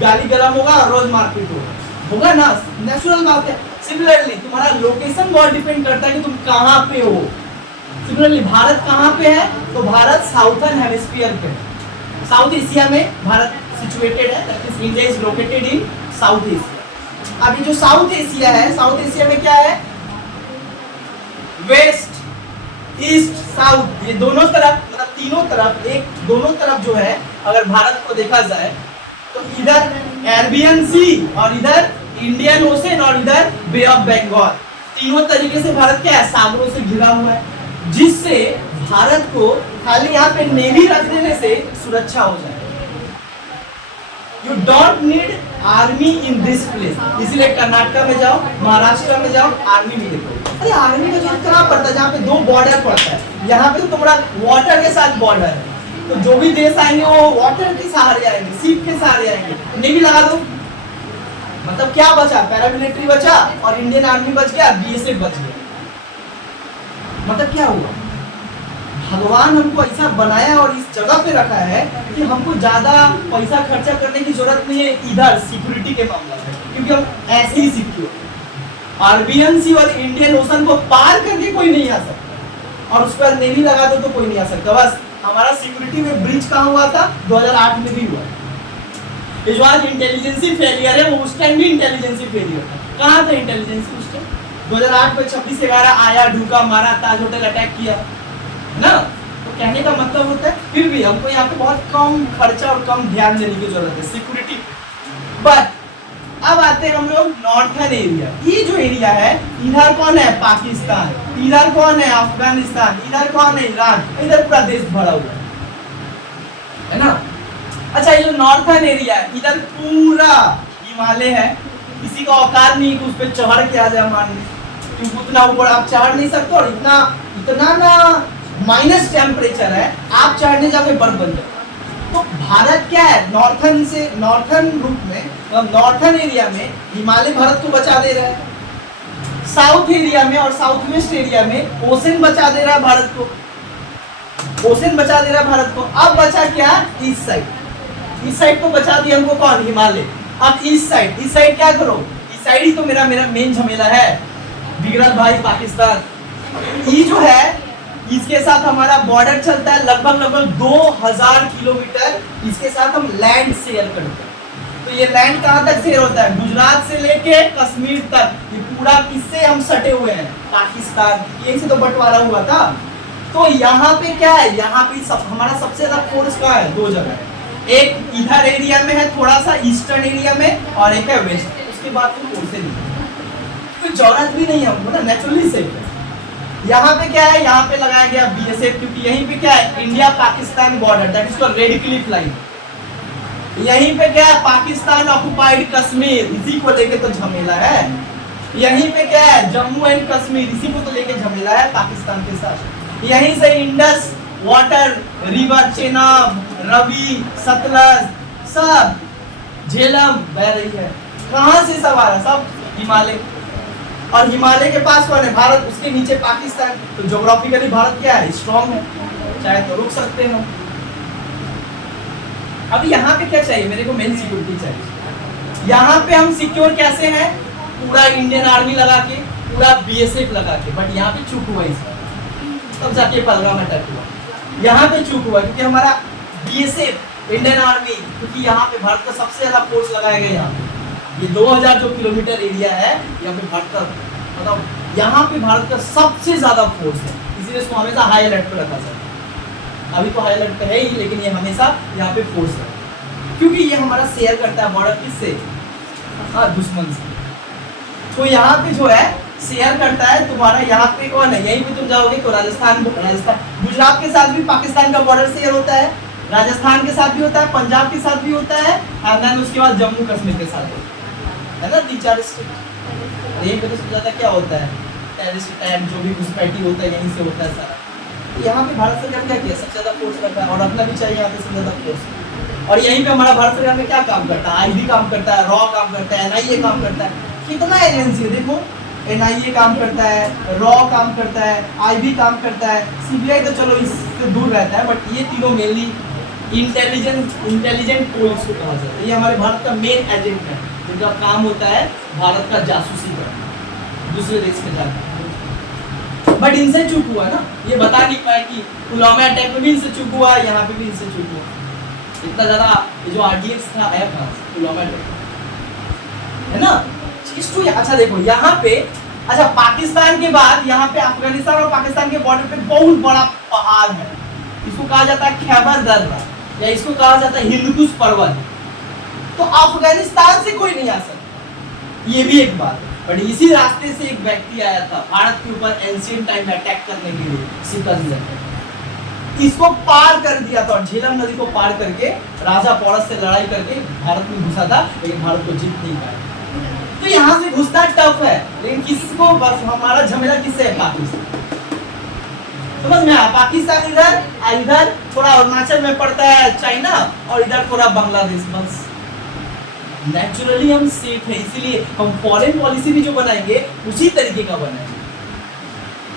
गाली गरम होगा और रोज मारपीट होगा ना, नेचुरल बात है। सिमिलरली तुम्हारा लोकेशन बहुत डिपेंड करता है कि तुम कहाँ पे हो। सिमिलरली भारत कहाँ पे है? तो भारत साउथर्न हेमिस्फीयर पे है, साउथ एशिया में भारत सिचुएटेड है। That is India is located in south Asia. अभी जो साउथ एशिया है, साउथ एशिया में क्या है? वेस्ट, ईस्ट, साउथ, ये दोनों तरफ, मतलब तीनों तरफ, एक दोनों तरफ जो है अगर भारत को देखा जाए तो इधर अरेबियन सी और इधर इंडियन ओशन और इधर बे ऑफ बंगाल, तीनों तरीके से भारत क्या है? सागरों से घिरा हुआ है, जिससे भारत को खाली यहाँ पे नेवी रख देने से सुरक्षा हो जाए। You don't need army in this place, इसलिए कर्नाटका में जाओ, महाराष्ट्र में जाओ, आर्मी में देखो। अरे आर्मी का जरूरत कहाँ पड़ता है जहाँ पे 2 बॉर्डर पड़ता है, यहाँ पे तो तुम्हारा वाटर के साथ बॉर्डर है, तो जो भी देश आएंगे वो वाटर के सहारे आएंगे, सीप के सहारे आएंगे। नेवी लगा दो, मतलब क्या बचा, पैरामिलिट्री बचा और इंडियन आर्मी बच गया, बीएसएफ बच गया। मतलब क्या हुआ, भगवान हमको ऐसा बनाया और इस जगह पे रखा है कि हमको ज्यादा पैसा खर्चा करने की जरूरत नहीं है इधर सिक्योरिटी के मामला में, क्योंकि हम ऐसे ही सिक्योर। अरबियन सी और इंडियन ओशन को पार करके कोई नहीं आ सकता, और उस पर नेवी लगा दो तो कोई नहीं आ सकता। बस हमारा सिक्योरिटी में ब्रिज कहाँ हुआ था, 2008 में भी हुआ। ये जो आज इंटेलिजेंसी फेलियर है वो उस टाइम भी इंटेलिजेंसी फेलियर था। कहाँ था इंटेलिजेंसी उस टाइम? 2008 में 26/11 आया, ढूका मारा, ताज होटल अटैक किया ना। तो कहने का मतलब होता है फिर भी हमको यहाँ पे बहुत कम खर्चा और कम ध्यान देने की जरूरत है सिक्योरिटी। बट अब आते हैं हम लोग नॉर्थर्न एरिया। ये जो एरिया है, इधर कौन है, पाकिस्तान, इधर कौन है, अफगानिस्तान, इधर कौन है, ईरान, इधर पूरा देश भरा हुआ है ना। अच्छा, ये जो नॉर्थर्न एरिया है, इधर पूरा हिमालय है, किसी का औकात नहीं कि उस पर चढ़ के आ जाए मानने, क्योंकि उतना ऊपर आप चढ़ नहीं सकते, और इतना इतना ना माइनस टेम्परेचर है, आप चढ़ने जाके बर्फ बन जाए। तो भारत क्या है, नॉर्थर्न से नॉर्थर्न रूप में, नॉर्थर्न एरिया में हिमालय भारत को बचा दे रहा है, साउथ एरिया में और साउथ वेस्ट एरिया में ओशन बचा दे रहा है भारत को, ओशन बचा दे रहा है भारत को। अब बचा क्या, ईस्ट साइड, इस साइड को बचा दिया हमको कौन, हिमालय। अब इस साइड क्या करो, इस साइड ही तो मेरा मेन झमेला है, बिगड़ल भाई पाकिस्तान। ये जो है इसके साथ हमारा बॉर्डर चलता है लगभग 2000 किलोमीटर, इसके साथ हम लैंड शेयर करते हैं। तो ये लैंड कहाँ तक शेयर होता है, गुजरात से लेके कश्मीर तक, ये पूरा किससे हम सटे हुए हैं, पाकिस्तान, यही से तो बंटवारा हुआ था। तो यहाँ पे क्या है, यहाँ पे हमारा सबसे ज्यादा फोर्स कहाँ है, 2 जगह है, एक इधर एरिया में है थोड़ा सा ईस्टर्न एरिया में, और एक है वेस्ट। उसके बाद तो फोर्स नहीं, कोई जरूरत भी नहीं है हमको ना, नेचुरली सेफ है। यहाँ पे क्या है, यहाँ पे लगाया गया बीएसएफ, क्योंकि यहीं पे क्या है, India Pakistan border, that is called red Cliff line. यहीं पे क्या है, पाकिस्तान ऑक्युपाइड कश्मीर, इसी को लेके तो झमेला है। यहीं पे क्या है, जम्मू एंड कश्मीर, इसी को तो लेके झमेला है पाकिस्तान के साथ। यहीं से Indus water river, Chenab, Ravi, Sutlej, सब झेलम बह रही है। कहाँ से सब आ रहा, सब हिमालय, और हिमालय के पास कौन है, भारत, उसके नीचे पाकिस्तान। तो ज्योग्राफिकली भारत क्या है, स्ट्रॉन्ग है, चाहे तो रुक सकते हैं। अब यहाँ पे क्या चाहिए मेरे को, मेन सिक्योरिटी चाहिए। यहाँ पे हम सिक्योर कैसे हैं, पूरा इंडियन आर्मी लगा के, पूरा बीएसएफ लगा के। बट यहाँ पे चूक हुआ, इसका तब जाके पहलगाम अटैक हुआ। यहाँ पे चूक हुआ क्योंकि हमारा बीएसएफ, इंडियन आर्मी, क्योंकि यहाँ पे भारत का सबसे ज्यादा फोर्स लगाया गया। यहाँ पे ये 2000 जो किलोमीटर एरिया है, यहाँ पे भारत का मतलब यहाँ पे भारत का सबसे ज्यादा फोर्स है, इसलिए इसको हमेशा हाई अलर्ट पे रखा जाता है। अभी तो हाई अलर्ट पे है ही, लेकिन ये हमेशा यहाँ पे फोर्स है, क्योंकि ये हमारा शेयर करता है बॉर्डर किससे, हाँ, दुश्मन से। तो यहाँ पे जो है शेयर करता है तुम्हारा, यहाँ पे कौन है, यहीं पे तुम जाओगे तो राजस्थान, गुजरात के साथ भी पाकिस्तान का बॉर्डर शेयर होता है, राजस्थान के साथ भी होता है, पंजाब के साथ भी होता है, और देन उसके बाद जम्मू कश्मीर के साथ है ना, 3-4 स्टेट। यहीं पे तो सबसे ज्यादा क्या होता है, टेररिस्ट अटैक, जो भी घुसपैठी होता है यहीं से होता है सारा। तो यहाँ पे भारत सरकार क्या किया, सबसे ज्यादा फोर्स करता है, और रखना भी चाहिए यहाँ पे सबसे ज्यादा फोर्स। और यहीं पे हमारा भारत सरकार में क्या काम करता है, आईबी काम करता है, रॉ काम करता है, एनआईए काम करता है, कितना एजेंसी है देखो, एनआईए काम करता है, रॉ काम करता है, आईबी काम करता है, सीबीआई तो चलो इससे दूर रहता है, बट ये तीनों मेनली इंटेलिजेंट पुलिस को कहा जाता है। ये हमारे भारत का मेन एजेंट है, जिनका काम होता है भारत का जासूसी करना, दूसरे देश में जाकर। बट इनसे चूक हुआ ना, ये बता नहीं पाए कि पुलवामा अटैक में भी इनसे चूक हुआ, यहाँ पे भी इनसे चूक हुआ। इतना ज्यादा जो आरडीएक्स था आया था पुलवामा अटैक, है ना। इसको अच्छा देखो यहाँ पे, अच्छा पाकिस्तान के बाद यहाँ पे अफगानिस्तान और पाकिस्तान के बॉर्डर पे बहुत बड़ा पहाड़ है, इसको कहा जाता है खैबर दर्रा, या इसको कहा जाता है हिंदुकुश पर्वत। तो अफगानिस्तान से कोई नहीं आ सकता, ये भी एक बात है। बट इसी रास्ते से एक व्यक्ति आया था भारत के ऊपर एंशिएंट टाइम में अटैक करने के लिए, सिकंदर। इसको पार कर दिया था, झेलम नदी को पार करके राजा पोरस से लड़ाई करके भारत में घुसा था, लेकिन भारत को जीत नहीं पाया। तो यहाँ से घुसना टफ है, लेकिन किसको, बस हमारा झमेला किससे है? पाकिस्तान। समझ में आया? पाकिस्तान इधर, इधर थोड़ा अरुणाचल में पड़ता है चाइना, और इधर थोड़ा बांग्लादेश। बस नेचुरली हम सेफ है, इसीलिए हम फॉरेन पॉलिसी भी जो बनाएंगे उसी तरीके का बनाएंगे।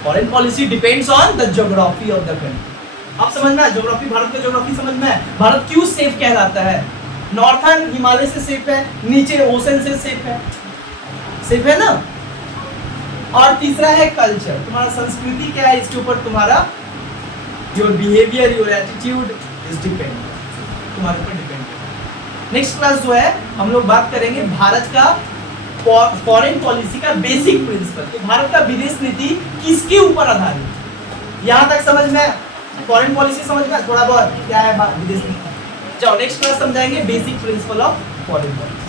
Foreign policy depends on the geography of the country. आप समझ में आया? ज्योग्राफी, भारत का ज्योग्राफी समझ में है? भारत क्यों सेफ कहलाता है? नॉर्थर्न हिमालय से सेफ है, नीचे ओशन से सेफ है ना। और तीसरा है कल्चर, तुम्हारा संस्कृति क्या है, इसके ऊपर तुम्हारा your behaviour, your attitude is depend, तुम्हारे ऊपर डिपेंड। नेक्स्ट क्लास जो है हम लोग बात करेंगे भारत का फॉरेन पॉलिसी का बेसिक प्रिंसिपल, कि भारत का विदेश नीति किसके ऊपर आधारित। यहाँ तक समझ में, फॉरेन पॉलिसी समझ में, थोड़ा बहुत क्या है विदेश नीति। चलो नेक्स्ट क्लास समझाएंगे basic principle of foreign policy.